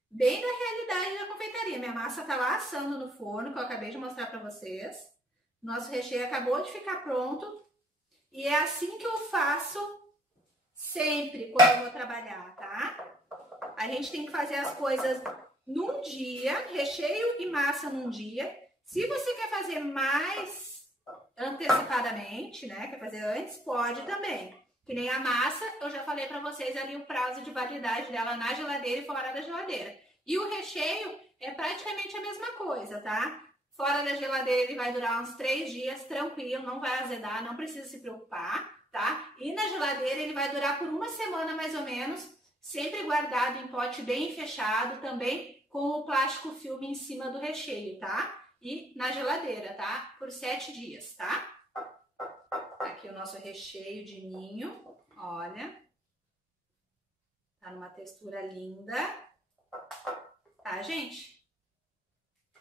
Bem da realidade da confeitaria. Minha massa tá lá assando no forno, que eu acabei de mostrar pra vocês. Nosso recheio acabou de ficar pronto. E é assim que eu faço sempre quando eu vou trabalhar, tá? A gente tem que fazer as coisas num dia, recheio e massa num dia. Se você quer fazer mais antecipadamente, né, quer fazer antes, pode também. Que nem a massa, eu já falei pra vocês ali o prazo de validade dela na geladeira e fora da geladeira. E o recheio é praticamente a mesma coisa, tá? Fora da geladeira ele vai durar uns 3 dias, tranquilo, não vai azedar, não precisa se preocupar, tá? E na geladeira ele vai durar por 1 semana mais ou menos, sempre guardado em pote bem fechado, também com o plástico filme em cima do recheio, tá? E na geladeira, tá? Por 7 dias, tá? Aqui o nosso recheio de ninho, olha. Tá numa textura linda. Tá, gente?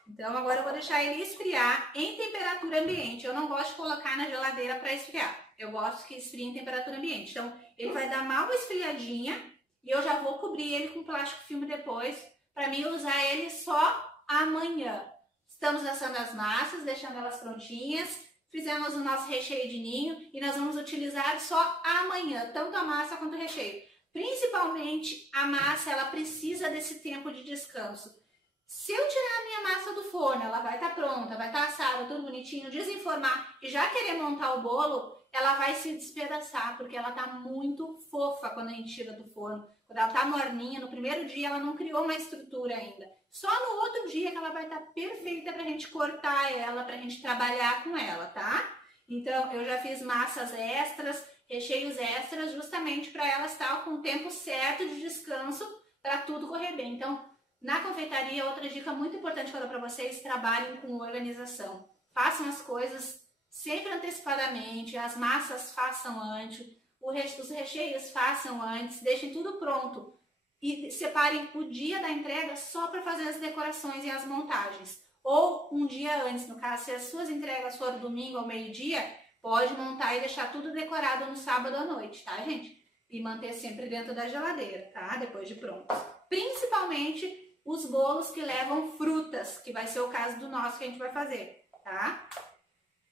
Então, agora eu vou deixar ele esfriar em temperatura ambiente. Eu não gosto de colocar na geladeira para esfriar. Eu gosto que esfrie em temperatura ambiente. Então, ele vai dar mal esfriadinha e eu já vou cobrir ele com plástico filme depois, para mim usar ele só amanhã. Estamos assando as massas, deixando elas prontinhas. Fizemos o nosso recheio de ninho e nós vamos utilizar só amanhã, tanto a massa quanto o recheio. Principalmente a massa, ela precisa desse tempo de descanso. Se eu tirar a minha massa do forno, ela vai estar pronta, vai estar assada, tudo bonitinho, desenformar e já querer montar o bolo, ela vai se despedaçar, porque ela tá muito fofa quando a gente tira do forno. Quando ela tá morninha, no primeiro dia ela não criou uma estrutura ainda. Só no outro dia que ela vai estar perfeita pra gente cortar ela, pra gente trabalhar com ela, tá? Então, eu já fiz massas extras, recheios extras, justamente para ela estar com o tempo certo de descanso para tudo correr bem. Então, na confeitaria, outra dica muito importante que eu dou para vocês, trabalhem com organização. Façam as coisas sempre antecipadamente, as massas façam antes, os recheios façam antes, deixem tudo pronto. E separem o dia da entrega só para fazer as decorações e as montagens. Ou um dia antes, no caso, se as suas entregas forem domingo ou meio-dia, pode montar e deixar tudo decorado no sábado à noite, tá, gente? E manter sempre dentro da geladeira, tá? Depois de pronto. Principalmente os bolos que levam frutas, que vai ser o caso do nosso que a gente vai fazer, tá?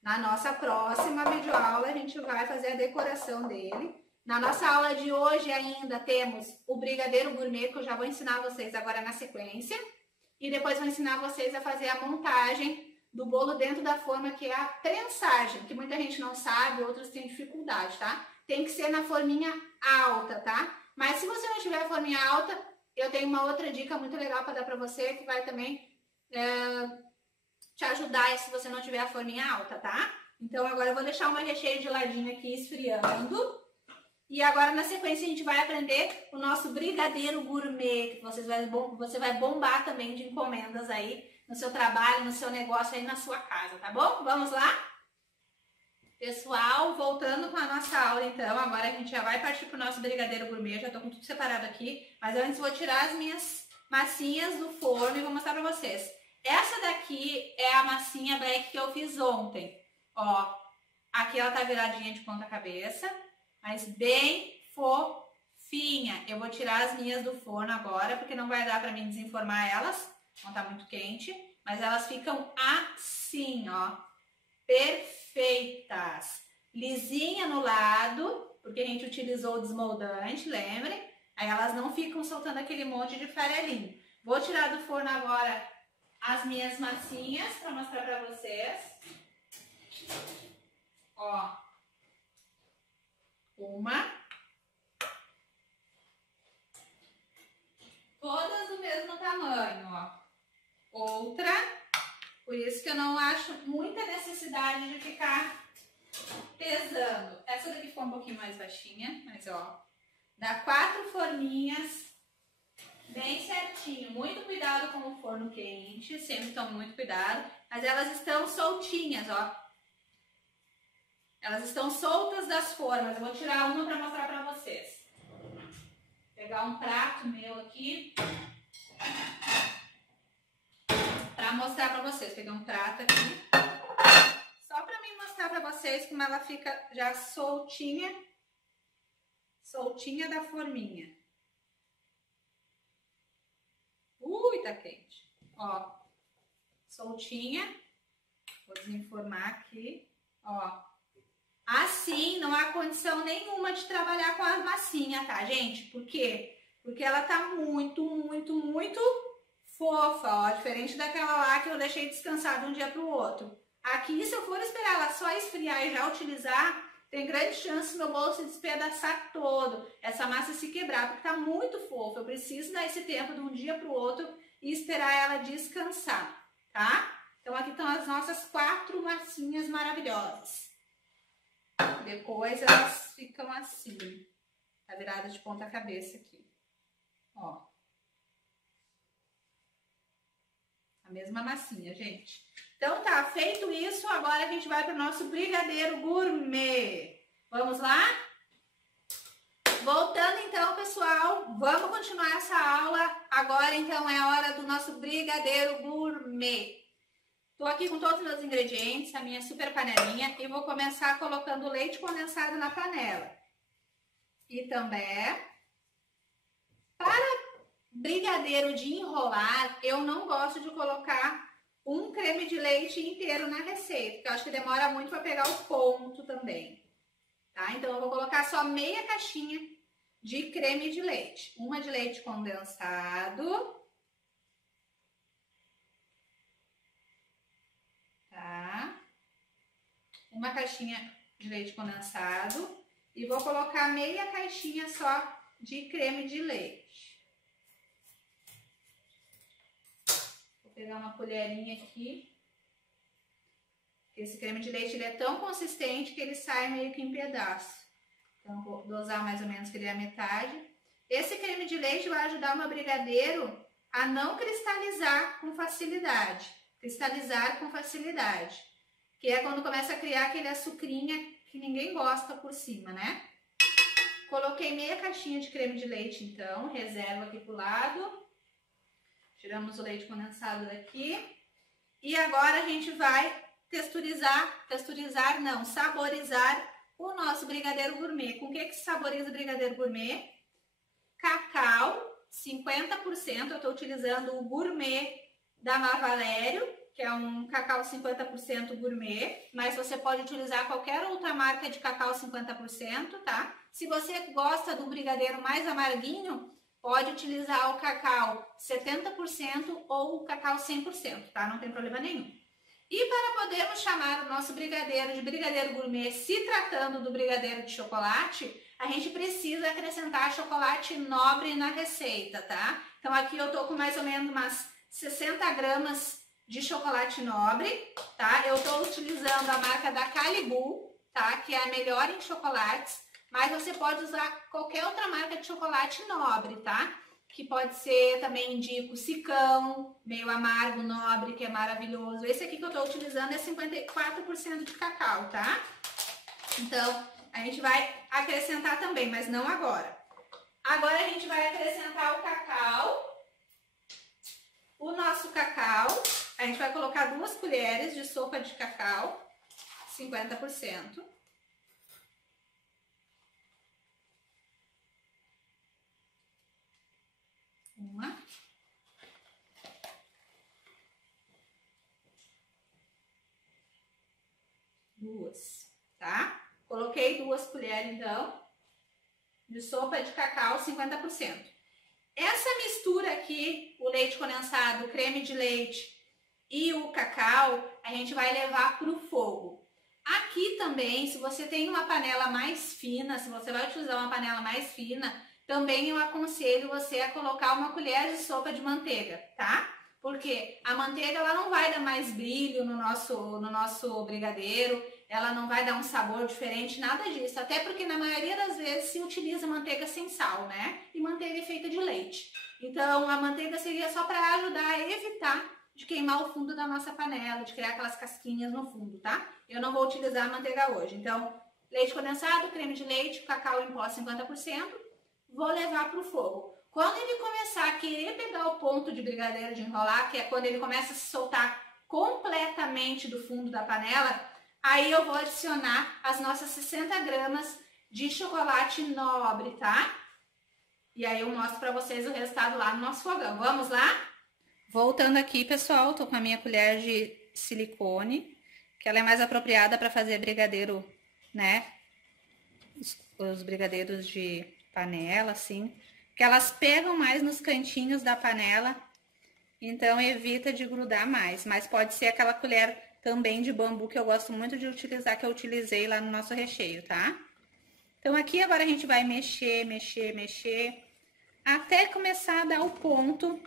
Na nossa próxima videoaula a gente vai fazer a decoração dele. Na nossa aula de hoje ainda temos o brigadeiro gourmet, que eu já vou ensinar vocês agora na sequência. E depois vou ensinar vocês a fazer a montagem do bolo dentro da forma, que é a prensagem, que muita gente não sabe, outros têm dificuldade, tá? Tem que ser na forminha alta, tá? Mas se você não tiver a forminha alta, eu tenho uma outra dica muito legal para dar para você, que vai também te ajudar se você não tiver a forminha alta, tá? Então agora eu vou deixar o meu recheio de ladinho aqui esfriando. E agora na sequência a gente vai aprender o nosso brigadeiro gourmet, que você vai bombar também de encomendas aí no seu trabalho, no seu negócio aí na sua casa, tá bom? Vamos lá? Pessoal, voltando com a nossa aula então, agora a gente já vai partir pro nosso brigadeiro gourmet, já tô com tudo separado aqui, mas antes vou tirar as minhas massinhas do forno e vou mostrar pra vocês. Essa daqui é a massinha black que eu fiz ontem, ó, aqui ela tá viradinha de ponta cabeça, mas bem fofinha. Eu vou tirar as minhas do forno agora, porque não vai dar pra mim desenformar elas, não tá muito quente, mas elas ficam assim, ó. perfeitas. Lisinha no lado, porque a gente utilizou o desmoldante, lembrem? Aí elas não ficam soltando aquele monte de farelinho. Vou tirar do forno agora as minhas massinhas para mostrar para vocês. Ó, uma. Todas do mesmo tamanho, ó. Outra. Por isso que eu não acho muita necessidade de ficar pesando. Essa daqui ficou um pouquinho mais baixinha, mas ó, dá 4 forminhas bem certinho. Muito cuidado com o forno quente, sempre tome muito cuidado. Mas elas estão soltinhas, ó. Elas estão soltas das formas. Eu vou tirar uma para mostrar para vocês. Vou pegar um prato meu aqui para mostrar para vocês. Pegar um prato aqui. Só para mim mostrar para vocês como ela fica já soltinha da forminha. Ui, tá quente. Ó, soltinha. Vou desenformar aqui, ó. Assim, não há condição nenhuma de trabalhar com a massinha, tá, gente? Por quê? Porque ela tá muito fofa, ó. Diferente daquela lá que eu deixei descansar de um dia pro outro. Aqui, se eu for esperar ela só esfriar e já utilizar, tem grande chance meu bolo se despedaçar todo, essa massa se quebrar, porque tá muito fofa. Eu preciso dar esse tempo de um dia pro outro e esperar ela descansar, tá? Então, aqui estão as nossas 4 massinhas maravilhosas. Depois elas ficam assim, tá virada de ponta cabeça aqui, ó. A mesma massinha, gente. Então tá, feito isso, agora a gente vai para o nosso brigadeiro gourmet. Vamos lá? Voltando então, pessoal, vamos continuar essa aula. Agora então é a hora do nosso brigadeiro gourmet. Tô aqui com todos os meus ingredientes, a minha super panelinha, e vou começar colocando leite condensado na panela. E também, para brigadeiro de enrolar, eu não gosto de colocar um creme de leite inteiro na receita, porque eu acho que demora muito para pegar o ponto também, tá? Então, eu vou colocar só meia caixinha de creme de leite. Uma de leite condensado. Tá? Uma caixinha de leite condensado. E vou colocar meia caixinha só de creme de leite. Vou pegar uma colherinha aqui. Esse creme de leite ele é tão consistente que ele sai meio que em pedaço. Então, vou dosar mais ou menos que ele é a metade. Esse creme de leite vai ajudar o meu brigadeiro a não cristalizar com facilidade. Cristalizar com facilidade. Que é quando começa a criar aquele açucrinha que ninguém gosta por cima, né? Coloquei meia caixinha de creme de leite, então. Reservo aqui pro lado. Tiramos o leite condensado daqui. E agora a gente vai saborizar o nosso brigadeiro gourmet. Com o que se saboriza o brigadeiro gourmet? Cacau, 50%. Eu estou utilizando o gourmet da Mavalério, que é um cacau 50% gourmet, mas você pode utilizar qualquer outra marca de cacau 50%, tá? Se você gosta do brigadeiro mais amarguinho, pode utilizar o cacau 70% ou o cacau 100%, tá? Não tem problema nenhum. E para podermos chamar o nosso brigadeiro de brigadeiro gourmet, se tratando do brigadeiro de chocolate, a gente precisa acrescentar chocolate nobre na receita, tá? Então aqui eu tô com mais ou menos umas 60 gramas de chocolate nobre, tá? Eu tô utilizando a marca da Calibu, tá? Que é a melhor em chocolates, mas você pode usar qualquer outra marca de chocolate nobre, tá? Que pode ser, também indico, Sicão, meio amargo, nobre, que é maravilhoso. Esse aqui que eu tô utilizando é 54% de cacau, tá? Então, a gente vai acrescentar também, mas não agora. Agora a gente vai acrescentar o cacau. O nosso cacau, a gente vai colocar 2 colheres de sopa de cacau, 50%. Uma. 2, tá? Coloquei 2 colheres, então, de sopa de cacau 50%. Essa mistura aqui, o leite condensado, o creme de leite e o cacau, a gente vai levar para o fogo. Aqui também, se você tem uma panela mais fina, se você vai utilizar uma panela mais fina, também eu aconselho você a colocar uma colher de sopa de manteiga, tá? Porque a manteiga ela não vai dar mais brilho no nosso brigadeiro, ela não vai dar um sabor diferente, nada disso. Até porque na maioria das vezes se utiliza manteiga sem sal, né? E manteiga é feita de leite. Então a manteiga seria só para ajudar a evitar de queimar o fundo da nossa panela, de criar aquelas casquinhas no fundo, tá? Eu não vou utilizar a manteiga hoje. Então, leite condensado, creme de leite, cacau em pó 50%, vou levar para o fogo. Quando ele começar a querer pegar o ponto de brigadeiro de enrolar, que é quando ele começa a se soltar completamente do fundo da panela, aí eu vou adicionar as nossas 60 gramas de chocolate nobre, tá? E aí eu mostro para vocês o resultado lá no nosso fogão. Vamos lá? Voltando aqui, pessoal, tô com a minha colher de silicone, que ela é mais apropriada para fazer brigadeiro, né? Os brigadeiros de panela, assim, que elas pegam mais nos cantinhos da panela, então evita de grudar mais. Mas pode ser aquela colher também de bambu que eu gosto muito de utilizar, que eu utilizei lá no nosso recheio, tá? Então aqui agora a gente vai mexer, até começar a dar o ponto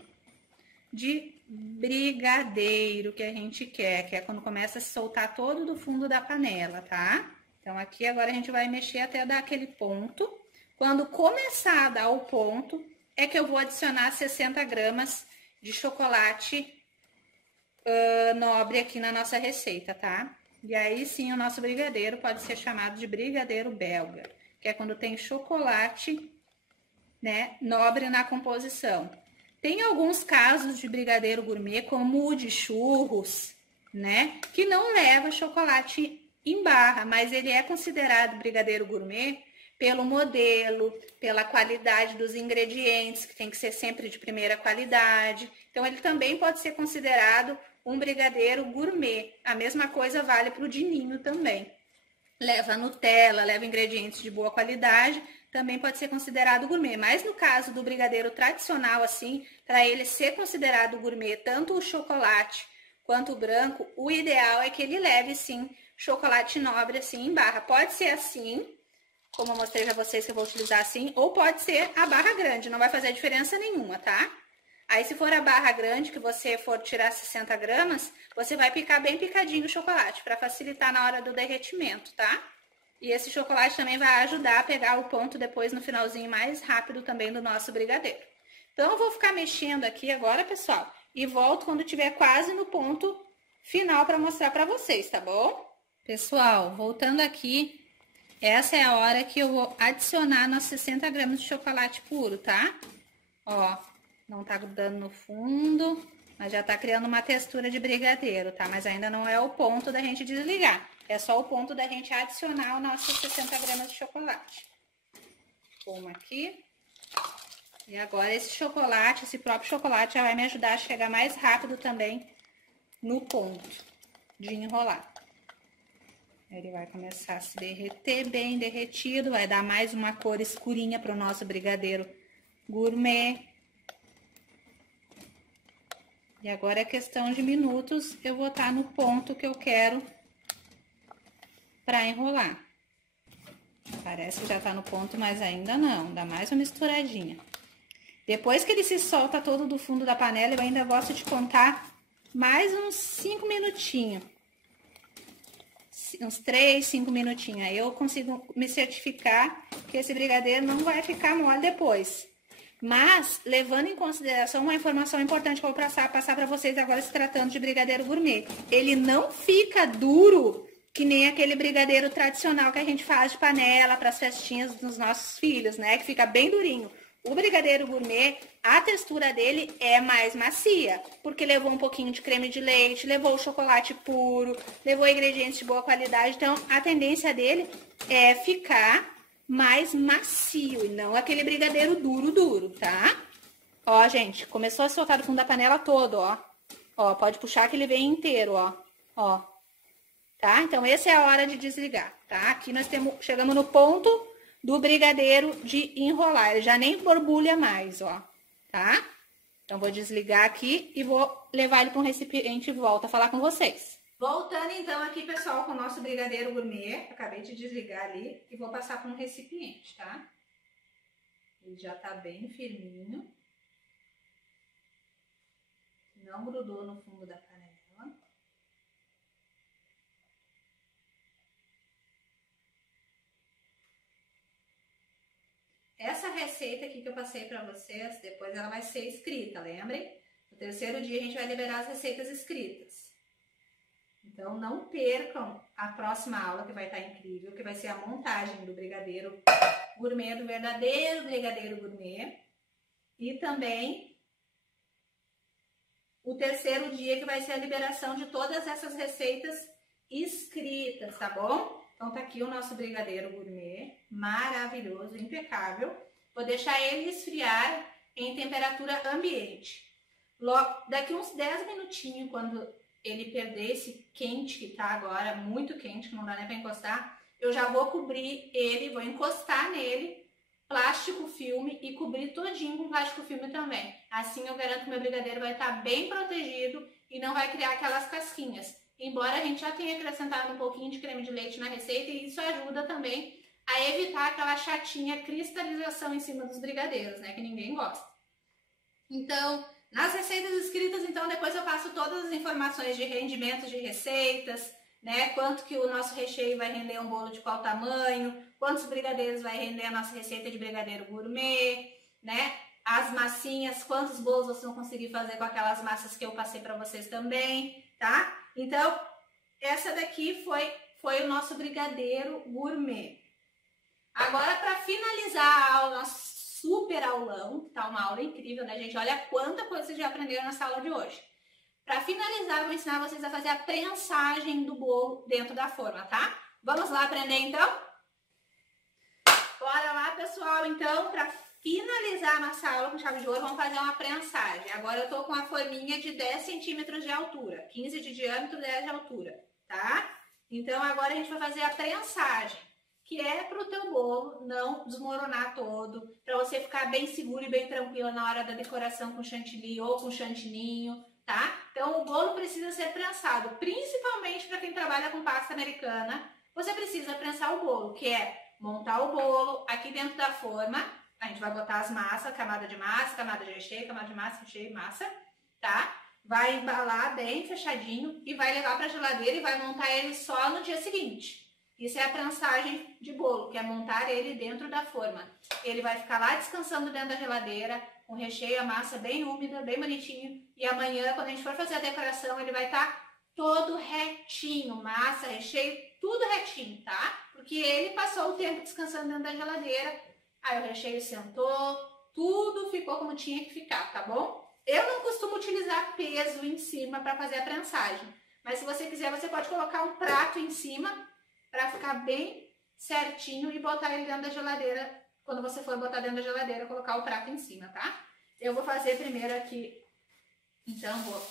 de brigadeiro que a gente quer, que é quando começa a se soltar todo do fundo da panela, tá? Então aqui agora a gente vai mexer até dar aquele ponto. Quando começar a dar o ponto, é que eu vou adicionar 60 gramas de chocolate nobre aqui na nossa receita, tá? E aí sim o nosso brigadeiro pode ser chamado de brigadeiro belga, que é quando tem chocolate, né, nobre na composição. Tem alguns casos de brigadeiro gourmet, como o de churros, né, que não leva chocolate em barra, mas ele é considerado brigadeiro gourmet pelo modelo, pela qualidade dos ingredientes, que tem que ser sempre de primeira qualidade. Então, ele também pode ser considerado um brigadeiro gourmet. A mesma coisa vale para o de ninho também. Leva Nutella, leva ingredientes de boa qualidade, também pode ser considerado gourmet. Mas no caso do brigadeiro tradicional, assim, para ele ser considerado gourmet, tanto o chocolate quanto o branco, o ideal é que ele leve, sim, chocolate nobre, assim, em barra. Pode ser assim, como eu mostrei para vocês que eu vou utilizar assim, ou pode ser a barra grande, não vai fazer diferença nenhuma, tá? Aí, se for a barra grande, que você for tirar 60 gramas, você vai picar bem picadinho o chocolate, para facilitar na hora do derretimento, tá? E esse chocolate também vai ajudar a pegar o ponto depois no finalzinho mais rápido também do nosso brigadeiro. Então, eu vou ficar mexendo aqui agora, pessoal, e volto quando tiver quase no ponto final para mostrar para vocês, tá bom? Pessoal, voltando aqui, essa é a hora que eu vou adicionar nossos 60 gramas de chocolate puro, tá? Ó, não tá grudando no fundo, mas já tá criando uma textura de brigadeiro, tá? Mas ainda não é o ponto da gente desligar. É só o ponto da gente adicionar os nossos 60 gramas de chocolate. Uma aqui. E agora esse chocolate, esse próprio chocolate já vai me ajudar a chegar mais rápido também no ponto de enrolar. Ele vai começar a se derreter bem derretido, vai dar mais uma cor escurinha para o nosso brigadeiro gourmet. E agora é questão de minutos, eu vou estar no ponto que eu quero para enrolar. Parece que já tá no ponto, mas ainda não, dá mais uma misturadinha. Depois que ele se solta todo do fundo da panela, eu ainda gosto de contar mais uns 5 minutinhos. Uns 3, 5 minutinhos. Aí eu consigo me certificar que esse brigadeiro não vai ficar mole depois. Mas, levando em consideração uma informação importante que eu vou passar para vocês agora se tratando de brigadeiro gourmet. Ele não fica duro que nem aquele brigadeiro tradicional que a gente faz de panela para as festinhas dos nossos filhos, né? Que fica bem durinho. O brigadeiro gourmet, a textura dele é mais macia, porque levou um pouquinho de creme de leite, levou o chocolate puro, levou ingredientes de boa qualidade. Então, a tendência dele é ficar mais macio e não aquele brigadeiro duro, tá? Ó, gente, começou a soltar do fundo da panela todo, ó. Ó, pode puxar que ele vem inteiro, ó. Ó. tá? Então, essa é a hora de desligar, tá? Aqui nós chegamos no ponto do brigadeiro de enrolar. Ele já nem borbulha mais, ó, tá? Então, vou desligar aqui e vou levar ele para um recipiente e volto a falar com vocês. Voltando, então, aqui, pessoal, com o nosso brigadeiro gourmet. Acabei de desligar ali e vou passar para um recipiente, tá? Ele já tá bem firminho. Não grudou no fundo da panela. Essa receita aqui que eu passei para vocês, depois ela vai ser escrita, lembrem? No terceiro dia a gente vai liberar as receitas escritas. Então não percam a próxima aula que vai estar incrível, que vai ser a montagem do brigadeiro gourmet, do verdadeiro brigadeiro gourmet. E também o terceiro dia que vai ser a liberação de todas essas receitas escritas, tá bom? Então tá aqui o nosso brigadeiro gourmet, maravilhoso, impecável. Vou deixar ele esfriar em temperatura ambiente. Daqui uns 10 minutinhos, quando ele perder esse quente que tá agora, muito quente, que não dá nem pra encostar, eu já vou cobrir ele, vou encostar nele, plástico filme e cobrir todinho com plástico filme também. Assim eu garanto que meu brigadeiro vai estar bem protegido e não vai criar aquelas casquinhas. Embora a gente já tenha acrescentado um pouquinho de creme de leite na receita, e isso ajuda também a evitar aquela chatinha cristalização em cima dos brigadeiros, né, que ninguém gosta. Então, nas receitas escritas, então, depois eu passo todas as informações de rendimentos de receitas, né, quanto que o nosso recheio vai render um bolo de qual tamanho, quantos brigadeiros vai render a nossa receita de brigadeiro gourmet, né, as massinhas, quantos bolos vocês vão conseguir fazer com aquelas massas que eu passei para vocês também, tá? Então, essa daqui foi o nosso brigadeiro gourmet. Agora, para finalizar a aula, nosso super aulão, tá uma aula incrível, né, gente? Olha quanta coisa vocês já aprenderam nessa aula de hoje. Para finalizar, eu vou ensinar vocês a fazer a prensagem do bolo dentro da forma, tá? Vamos lá aprender, então? Bora lá, pessoal. Então, para finalizar a nossa aula com chave de ouro, vamos fazer uma prensagem. Agora eu tô com a forminha de 10 centímetros de altura, 15 de diâmetro, 10 de altura, tá? Então, agora a gente vai fazer a prensagem, que é para o teu bolo não desmoronar todo, para você ficar bem seguro e bem tranquila na hora da decoração com chantilly ou com chantininho, tá? Então, o bolo precisa ser prensado, principalmente para quem trabalha com pasta americana. Você precisa prensar o bolo, que é montar o bolo aqui dentro da forma. A gente vai botar as massas, camada de massa, camada de recheio, camada de massa, recheio e massa, tá? Vai embalar bem fechadinho e vai levar para a geladeira e vai montar ele só no dia seguinte. Isso é a prensagem de bolo, que é montar ele dentro da forma. Ele vai ficar lá descansando dentro da geladeira, com o recheio, a massa bem úmida, bem bonitinho. E amanhã, quando a gente for fazer a decoração, ele vai estar todo retinho, massa, recheio, tudo retinho, tá? Porque ele passou o tempo descansando dentro da geladeira. Aí o recheio sentou, tudo ficou como tinha que ficar, tá bom? Eu não costumo utilizar peso em cima para fazer a prensagem, mas se você quiser, você pode colocar um prato em cima para ficar bem certinho e botar ele dentro da geladeira. Quando você for botar dentro da geladeira, colocar o prato em cima, tá? Eu vou fazer primeiro aqui, então vou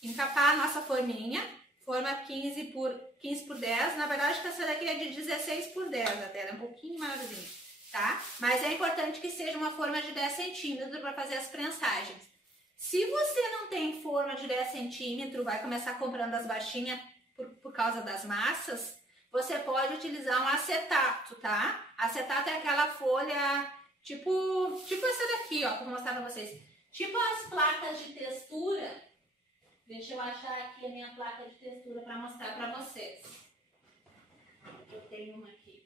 encapar a nossa forminha, forma 15 por 10, na verdade que essa daqui é de 16 por 10 até, ela é um pouquinho maiorzinha. Tá? Mas é importante que seja uma forma de 10 centímetros para fazer as prensagens. Se você não tem forma de 10 centímetros, vai começar comprando as baixinhas por causa das massas, você pode utilizar um acetato, tá? Acetato é aquela folha tipo essa daqui, ó, que eu vou mostrar para vocês. Tipo as placas de textura. Deixa eu achar aqui a minha placa de textura para mostrar para vocês. Eu tenho uma aqui.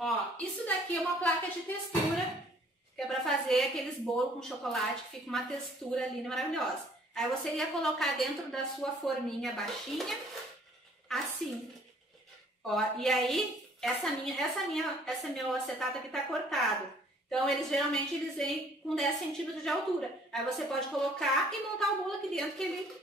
Ó, isso daqui é uma placa de textura, que é para fazer aqueles bolos com chocolate, que fica uma textura linda, maravilhosa. Aí você ia colocar dentro da sua forminha baixinha, assim. Ó, e aí, esse meu acetato aqui tá cortado. Então, geralmente eles vêm com 10 centímetros de altura. Aí você pode colocar e montar o bolo aqui dentro, que ele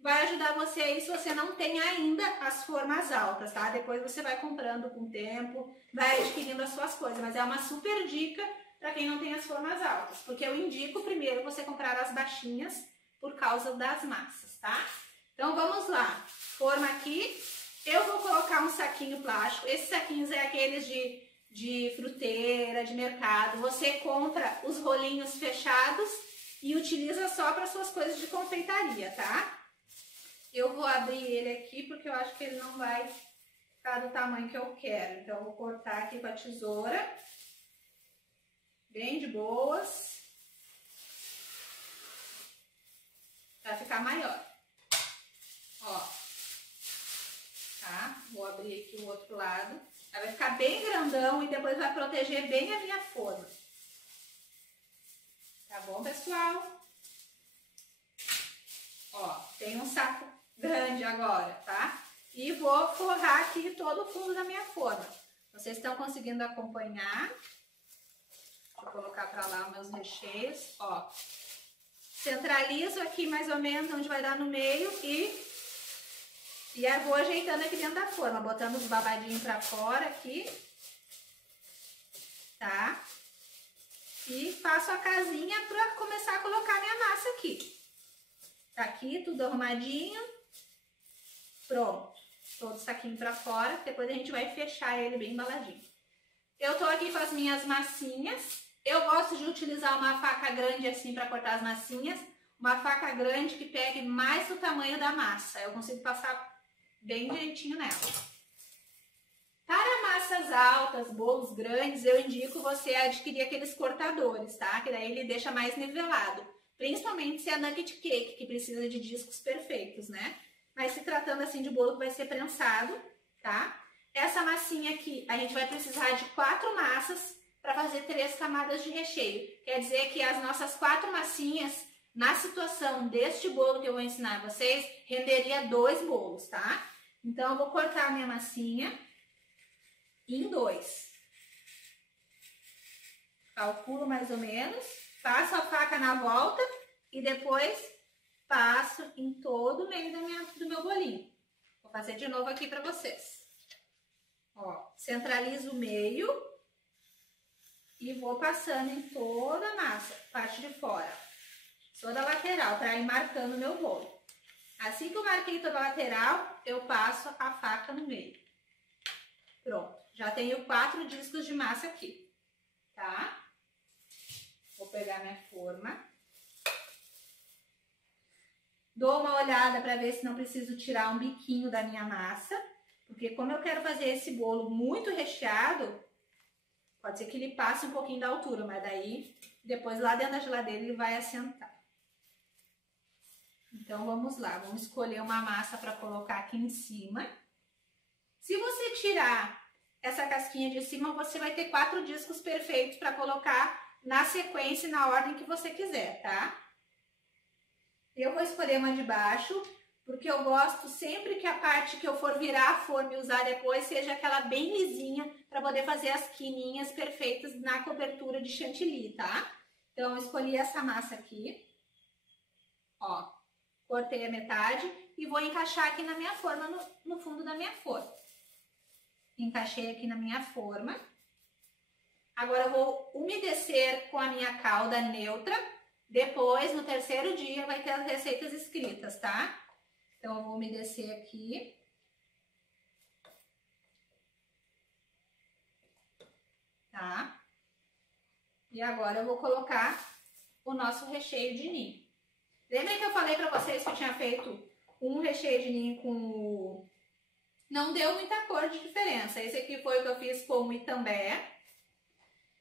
vai ajudar você aí se você não tem ainda as formas altas, tá? Depois você vai comprando com o tempo, vai adquirindo as suas coisas. Mas é uma super dica para quem não tem as formas altas. Porque eu indico primeiro você comprar as baixinhas por causa das massas, tá? forma aqui, eu vou colocar um saquinho plástico. Esses saquinhos é aqueles de fruteira, de mercado. Você compra os rolinhos fechados e utiliza só para suas coisas de confeitaria, tá? Eu vou abrir ele aqui porque eu acho que ele não vai ficar do tamanho que eu quero. Então, eu vou cortar aqui com a tesoura, bem de boas, para ficar maior. Ó, tá? Vou abrir aqui o outro lado. Ela vai ficar bem grandão e depois vai proteger bem a minha forma. Tá bom, pessoal? Ó, tem um saco grande agora, tá? E vou forrar aqui todo o fundo da minha forma. Vocês estão conseguindo acompanhar? Vou colocar pra lá os meus recheios, ó. Centralizo aqui mais ou menos onde vai dar no meio e aí vou ajeitando aqui dentro da forma, botando os babadinhos pra fora aqui, tá? E faço a casinha pra começar a colocar minha massa aqui. Tá aqui tudo arrumadinho, pronto. Todo o saquinho pra fora, depois a gente vai fechar ele bem embaladinho. Eu tô aqui com as minhas massinhas. Eu gosto de utilizar uma faca grande assim para cortar as massinhas. Uma faca grande que pegue mais o tamanho da massa. Eu consigo passar bem direitinho nela. Para massas altas, bolos grandes, eu indico você adquirir aqueles cortadores, tá? Que daí ele deixa mais nivelado. Principalmente se é nugget cake, que precisa de discos perfeitos, né? Mas se tratando assim de bolo que vai ser prensado, tá? Essa massinha aqui, a gente vai precisar de 4 massas para fazer 3 camadas de recheio. Quer dizer que as nossas 4 massinhas, na situação deste bolo que eu vou ensinar a vocês, renderia 2 bolos, tá? Então, eu vou cortar a minha massinha em 2. Calculo mais ou menos, passo a faca na volta e depois passo em todo o meio do meu bolinho. Vou fazer de novo aqui para vocês. Ó, centralizo o meio e vou passando em toda a massa, parte de fora, toda a lateral, para ir marcando o meu bolo. Assim que eu marquei toda a lateral, eu passo a faca no meio. Pronto, já tenho 4 discos de massa aqui, tá? Vou pegar minha forma. Dou uma olhada para ver se não preciso tirar um biquinho da minha massa, porque como eu quero fazer esse bolo muito recheado, pode ser que ele passe um pouquinho da altura, mas daí depois lá dentro da geladeira ele vai assentar. Então vamos lá, vamos escolher uma massa para colocar aqui em cima. Se você tirar essa casquinha de cima, você vai ter 4 discos perfeitos para colocar na sequência e na ordem que você quiser, tá? Eu vou escolher uma de baixo, porque eu gosto sempre que a parte que eu for virar a forma e usar depois seja aquela bem lisinha, para poder fazer as quininhas perfeitas na cobertura de chantilly, tá? Então, eu escolhi essa massa aqui, ó, cortei a metade e vou encaixar aqui na minha forma, no fundo da minha forma. Encaixei aqui na minha forma. Agora, eu vou umedecer com a minha calda neutra. Depois, no terceiro dia, vai ter as receitas escritas, tá? Então, eu vou umedecer aqui. Tá? E agora eu vou colocar o nosso recheio de ninho. Lembra que eu falei pra vocês que eu tinha feito um recheio de ninho com o... Não deu muita cor de diferença. Esse aqui foi o que eu fiz com o Itambé.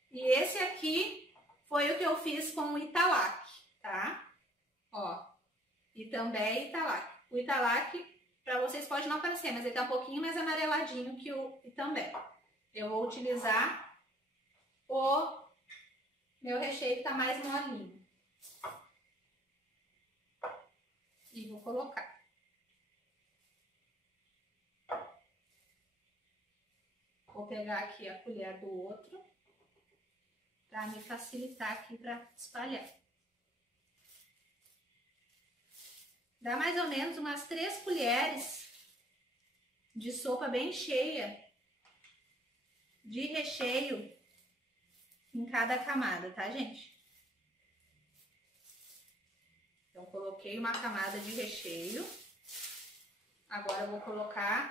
E esse aqui foi o que eu fiz com o Italac, tá? Ó, Itambé e Italac. O Italac, pra vocês pode não parecer, mas ele tá um pouquinho mais amareladinho que o Itambé. Eu vou utilizar o meu recheio que tá mais molinho. E vou colocar. Vou pegar aqui a colher do outro, para me facilitar aqui para espalhar. Dá mais ou menos umas 3 colheres de sopa bem cheia de recheio em cada camada, tá, gente? Então, coloquei uma camada de recheio. Agora eu vou colocar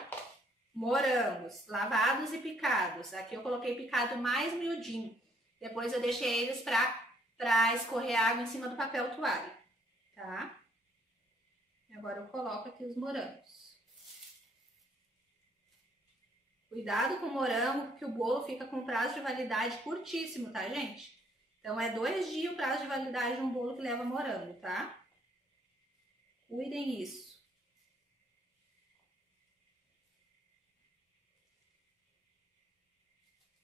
morangos lavados e picados. Aqui eu coloquei picado mais miudinho. Depois eu deixei eles pra escorrer água em cima do papel toalha, tá? Agora eu coloco aqui os morangos. Cuidado com o morango, porque o bolo fica com prazo de validade curtíssimo, tá, gente? Então, é 2 dias o prazo de validade de um bolo que leva morango, tá? Cuidem isso.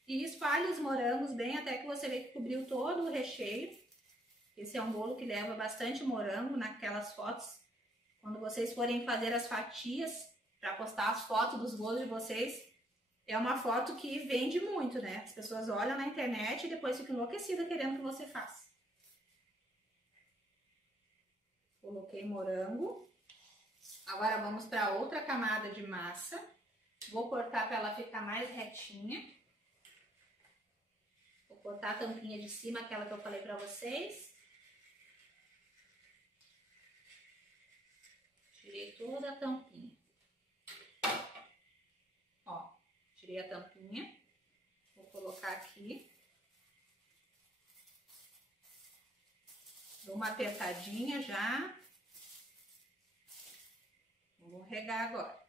E espalhe os morangos bem até que você vê que cobriu todo o recheio. Esse é um bolo que leva bastante morango naquelas fotos. Quando vocês forem fazer as fatias, para postar as fotos dos bolos de vocês, é uma foto que vende muito, né? As pessoas olham na internet e depois ficam enlouquecidas querendo que você faça. Coloquei morango. Agora vamos para outra camada de massa. Vou cortar para ela ficar mais retinha. Vou cortar a tampinha de cima, aquela que eu falei para vocês. Tirei toda a tampinha. Ó, tirei a tampinha. Vou colocar aqui. Dou uma apertadinha já. Vou regar agora.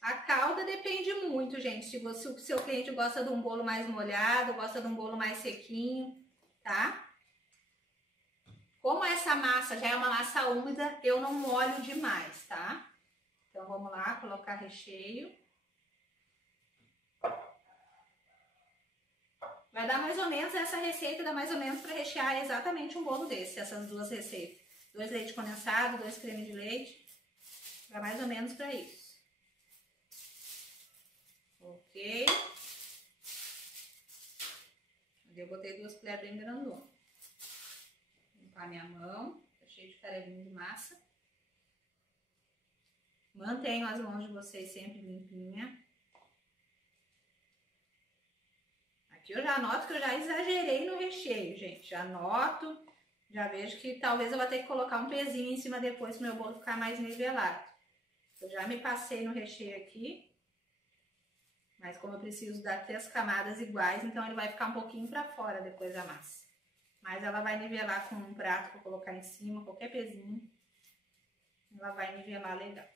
A calda depende muito, gente. Se o seu cliente gosta de um bolo mais molhado, gosta de um bolo mais sequinho, tá? Como essa massa já é uma massa úmida, eu não molho demais, tá? Então, vamos lá, colocar recheio. Vai dar mais ou menos, essa receita dá mais ou menos para rechear exatamente um bolo desse, essas duas receitas. 2 leite condensado, 2 creme de leite. Dá mais ou menos para isso. Ok. Eu botei 2 colheres bem grandonas. Limpar minha mão, tá cheio de farelinho de massa. Mantenham as mãos de vocês sempre limpinhas. Aqui eu já noto que eu já exagerei no recheio, gente. Já noto, já vejo que talvez eu vou ter que colocar um pezinho em cima depois para o meu bolo ficar mais nivelado. Eu já me passei no recheio aqui. Mas como eu preciso dar 3 camadas iguais, então ele vai ficar um pouquinho para fora depois da massa. Mas ela vai nivelar com um prato que eu colocar em cima, qualquer pezinho. Ela vai nivelar legal.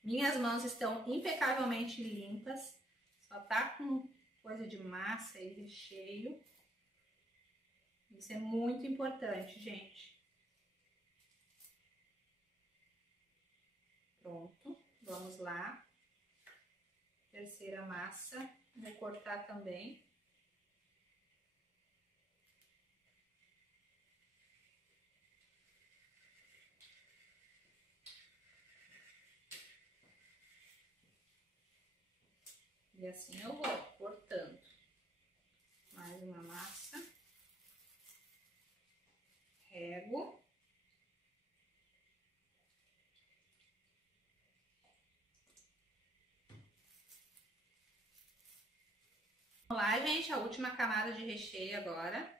Minhas mãos estão impecavelmente limpas. Só tá com coisa de massa e recheio. Isso é muito importante, gente. Pronto, vamos lá. Terceira massa, vou cortar também. E assim eu vou cortando. Mais uma massa. Rego. Vamos lá, gente, a última camada de recheio agora.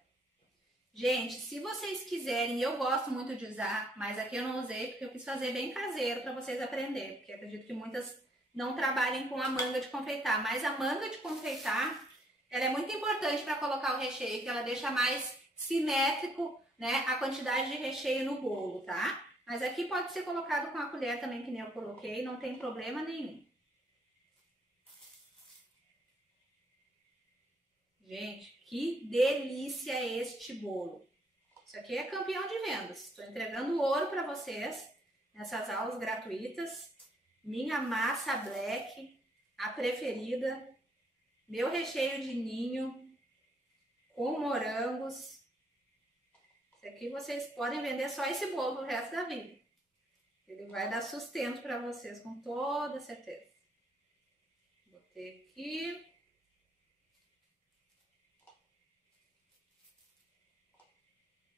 Gente, se vocês quiserem, eu gosto muito de usar, mas aqui eu não usei porque eu quis fazer bem caseiro para vocês aprenderem, porque acredito que muitas não trabalhem com a manga de confeitar, mas a manga de confeitar, ela é muito importante para colocar o recheio, que ela deixa mais simétrico, né, a quantidade de recheio no bolo, tá? Mas aqui pode ser colocado com a colher também, que nem eu coloquei, não tem problema nenhum. Gente, que delícia este bolo! Isso aqui é campeão de vendas. Estou entregando ouro para vocês nessas aulas gratuitas. Minha massa black, a preferida. Meu recheio de ninho com morangos. Isso aqui vocês podem vender só esse bolo pro resto da vida. Ele vai dar sustento para vocês com toda certeza. Botei aqui.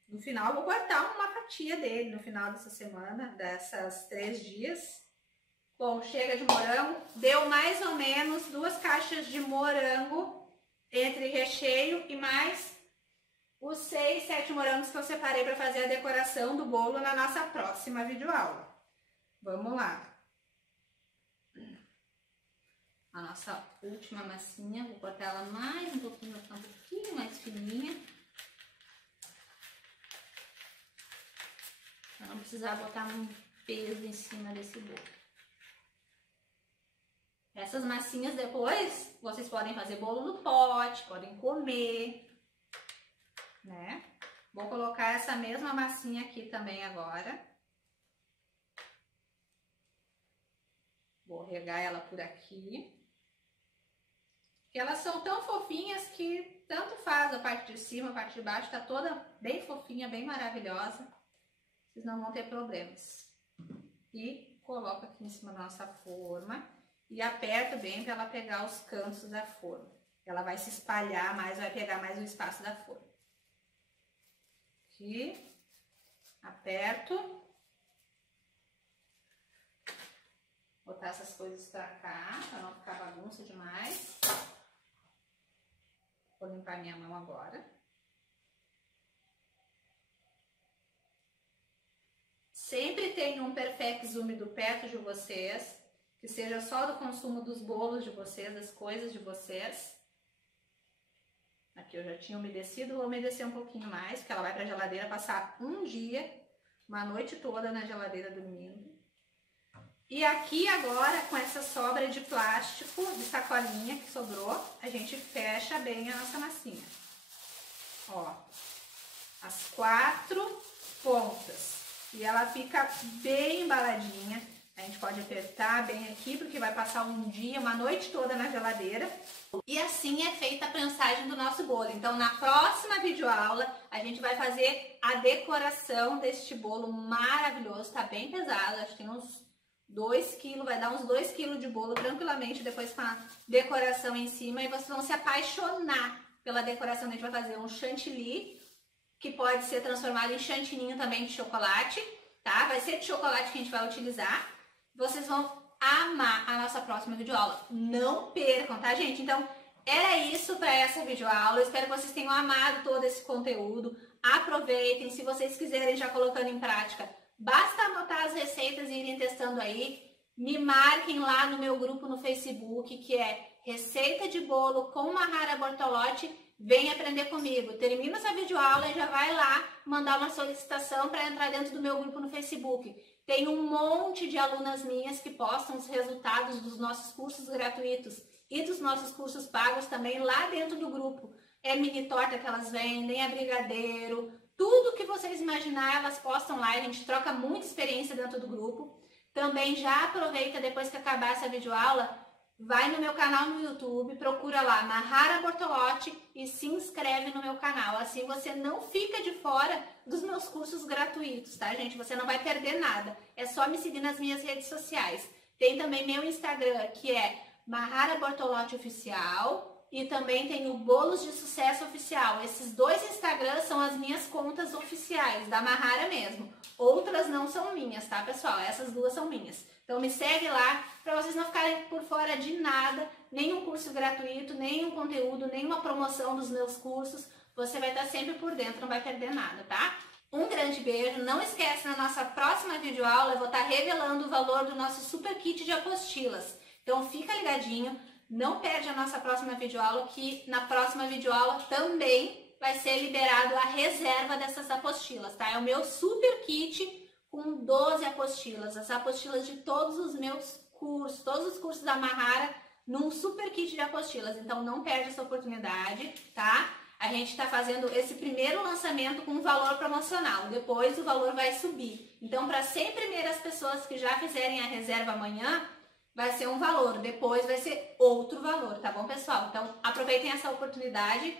No final, eu vou cortar uma fatia dele no final dessa semana, dessas 3 dias. Bom, chega de morango. Deu mais ou menos 2 caixas de morango entre recheio e mais os 6, 7 morangos que eu separei para fazer a decoração do bolo na nossa próxima videoaula. Vamos lá. A nossa última massinha, vou cortar ela mais um pouquinho, vai ficar um pouquinho mais fininha. Para não precisar botar um peso em cima desse bolo. Essas massinhas depois, vocês podem fazer bolo no pote, podem comer, né? Vou colocar essa mesma massinha aqui também agora. Vou regar ela por aqui. Porque elas são tão fofinhas que tanto faz a parte de cima, a parte de baixo, tá toda bem fofinha, bem maravilhosa. Vocês não vão ter problemas. E coloco aqui em cima da nossa forma. E aperto bem para ela pegar os cantos da forma. Ela vai se espalhar mais, vai pegar mais o espaço da forma. Aqui, aperto. Botar essas coisas para cá, para não ficar bagunça demais. Vou limpar minha mão agora. Sempre tem um Perfex úmido perto de vocês. Que seja só do consumo dos bolos de vocês, das coisas de vocês. Aqui eu já tinha umedecido, vou umedecer um pouquinho mais, porque ela vai para a geladeira passar um dia, uma noite toda na geladeira dormindo. E aqui agora, com essa sobra de plástico, de sacolinha que sobrou, a gente fecha bem a nossa massinha. Ó, as 4 pontas. E ela fica bem embaladinha. A gente pode apertar bem aqui, porque vai passar um dia, uma noite toda na geladeira. E assim é feita a prensagem do nosso bolo. Então, na próxima videoaula, a gente vai fazer a decoração deste bolo maravilhoso. Tá bem pesado, acho que tem uns 2 kg, vai dar uns 2 kg de bolo tranquilamente, depois com a decoração em cima. E vocês vão se apaixonar pela decoração. A gente vai fazer um chantilly, que pode ser transformado em chantininho também de chocolate, tá? Vai ser de chocolate que a gente vai utilizar. Vocês vão amar a nossa próxima videoaula. Não percam, tá, gente? Então, era isso para essa videoaula. Eu espero que vocês tenham amado todo esse conteúdo. Aproveitem. Se vocês quiserem já colocando em prática, basta anotar as receitas e irem testando aí. Me marquem lá no meu grupo no Facebook, que é Receita de Bolo com Mahara Bortolotti. Vem aprender comigo. Termina essa videoaula e já vai lá mandar uma solicitação para entrar dentro do meu grupo no Facebook. Tem um monte de alunas minhas que postam os resultados dos nossos cursos gratuitos e dos nossos cursos pagos também lá dentro do grupo. É mini torta que elas vendem, é brigadeiro, tudo que vocês imaginar elas postam lá. A gente troca muita experiência dentro do grupo. Também já aproveita, depois que acabar essa videoaula, vai no meu canal no YouTube, procura lá Mahara Bortolotti e se inscreve no meu canal. Assim você não fica de fora dos meus cursos gratuitos, tá, gente? Você não vai perder nada. É só me seguir nas minhas redes sociais. Tem também meu Instagram, que é Mahara Bortolotti Oficial. E também tem o Bolos de Sucesso Oficial. Esses 2 Instagrams são as minhas contas oficiais, da Mahara mesmo. Outras não são minhas, tá, pessoal? Essas 2 são minhas. Então me segue lá para vocês não ficarem por fora de nada, nenhum curso gratuito, nenhum conteúdo, nenhuma promoção dos meus cursos. Você vai estar sempre por dentro, não vai perder nada, tá? Um grande beijo. Não esquece, na nossa próxima videoaula eu vou estar revelando o valor do nosso super kit de apostilas. Então fica ligadinho. Não perde a nossa próxima videoaula, que na próxima videoaula também vai ser liberado a reserva dessas apostilas, tá? É o meu super kit com 12 apostilas, as apostilas de todos os meus cursos, todos os cursos da Mahara, num super kit de apostilas. Então não perde essa oportunidade, tá? A gente está fazendo esse primeiro lançamento com um valor promocional, depois o valor vai subir. Então, para as 100 primeiras pessoas que já fizerem a reserva amanhã, vai ser um valor, depois vai ser outro valor, tá bom, pessoal? Então, aproveitem essa oportunidade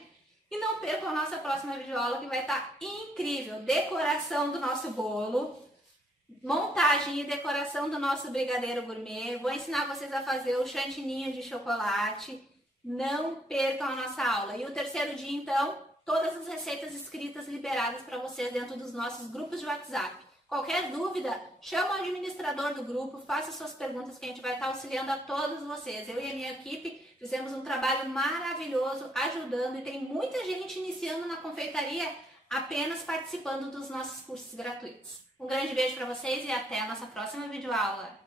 e não percam a nossa próxima videoaula, que vai estar incrível. Decoração do nosso bolo, montagem e decoração do nosso brigadeiro gourmet. Vou ensinar vocês a fazer o chantininho de chocolate. Não percam a nossa aula. E o terceiro dia, então, todas as receitas escritas liberadas para vocês dentro dos nossos grupos de WhatsApp. Qualquer dúvida, chama o administrador do grupo, faça suas perguntas que a gente vai estar auxiliando a todos vocês. Eu e a minha equipe fizemos um trabalho maravilhoso ajudando e tem muita gente iniciando na confeitaria apenas participando dos nossos cursos gratuitos. Um grande beijo para vocês e até a nossa próxima videoaula.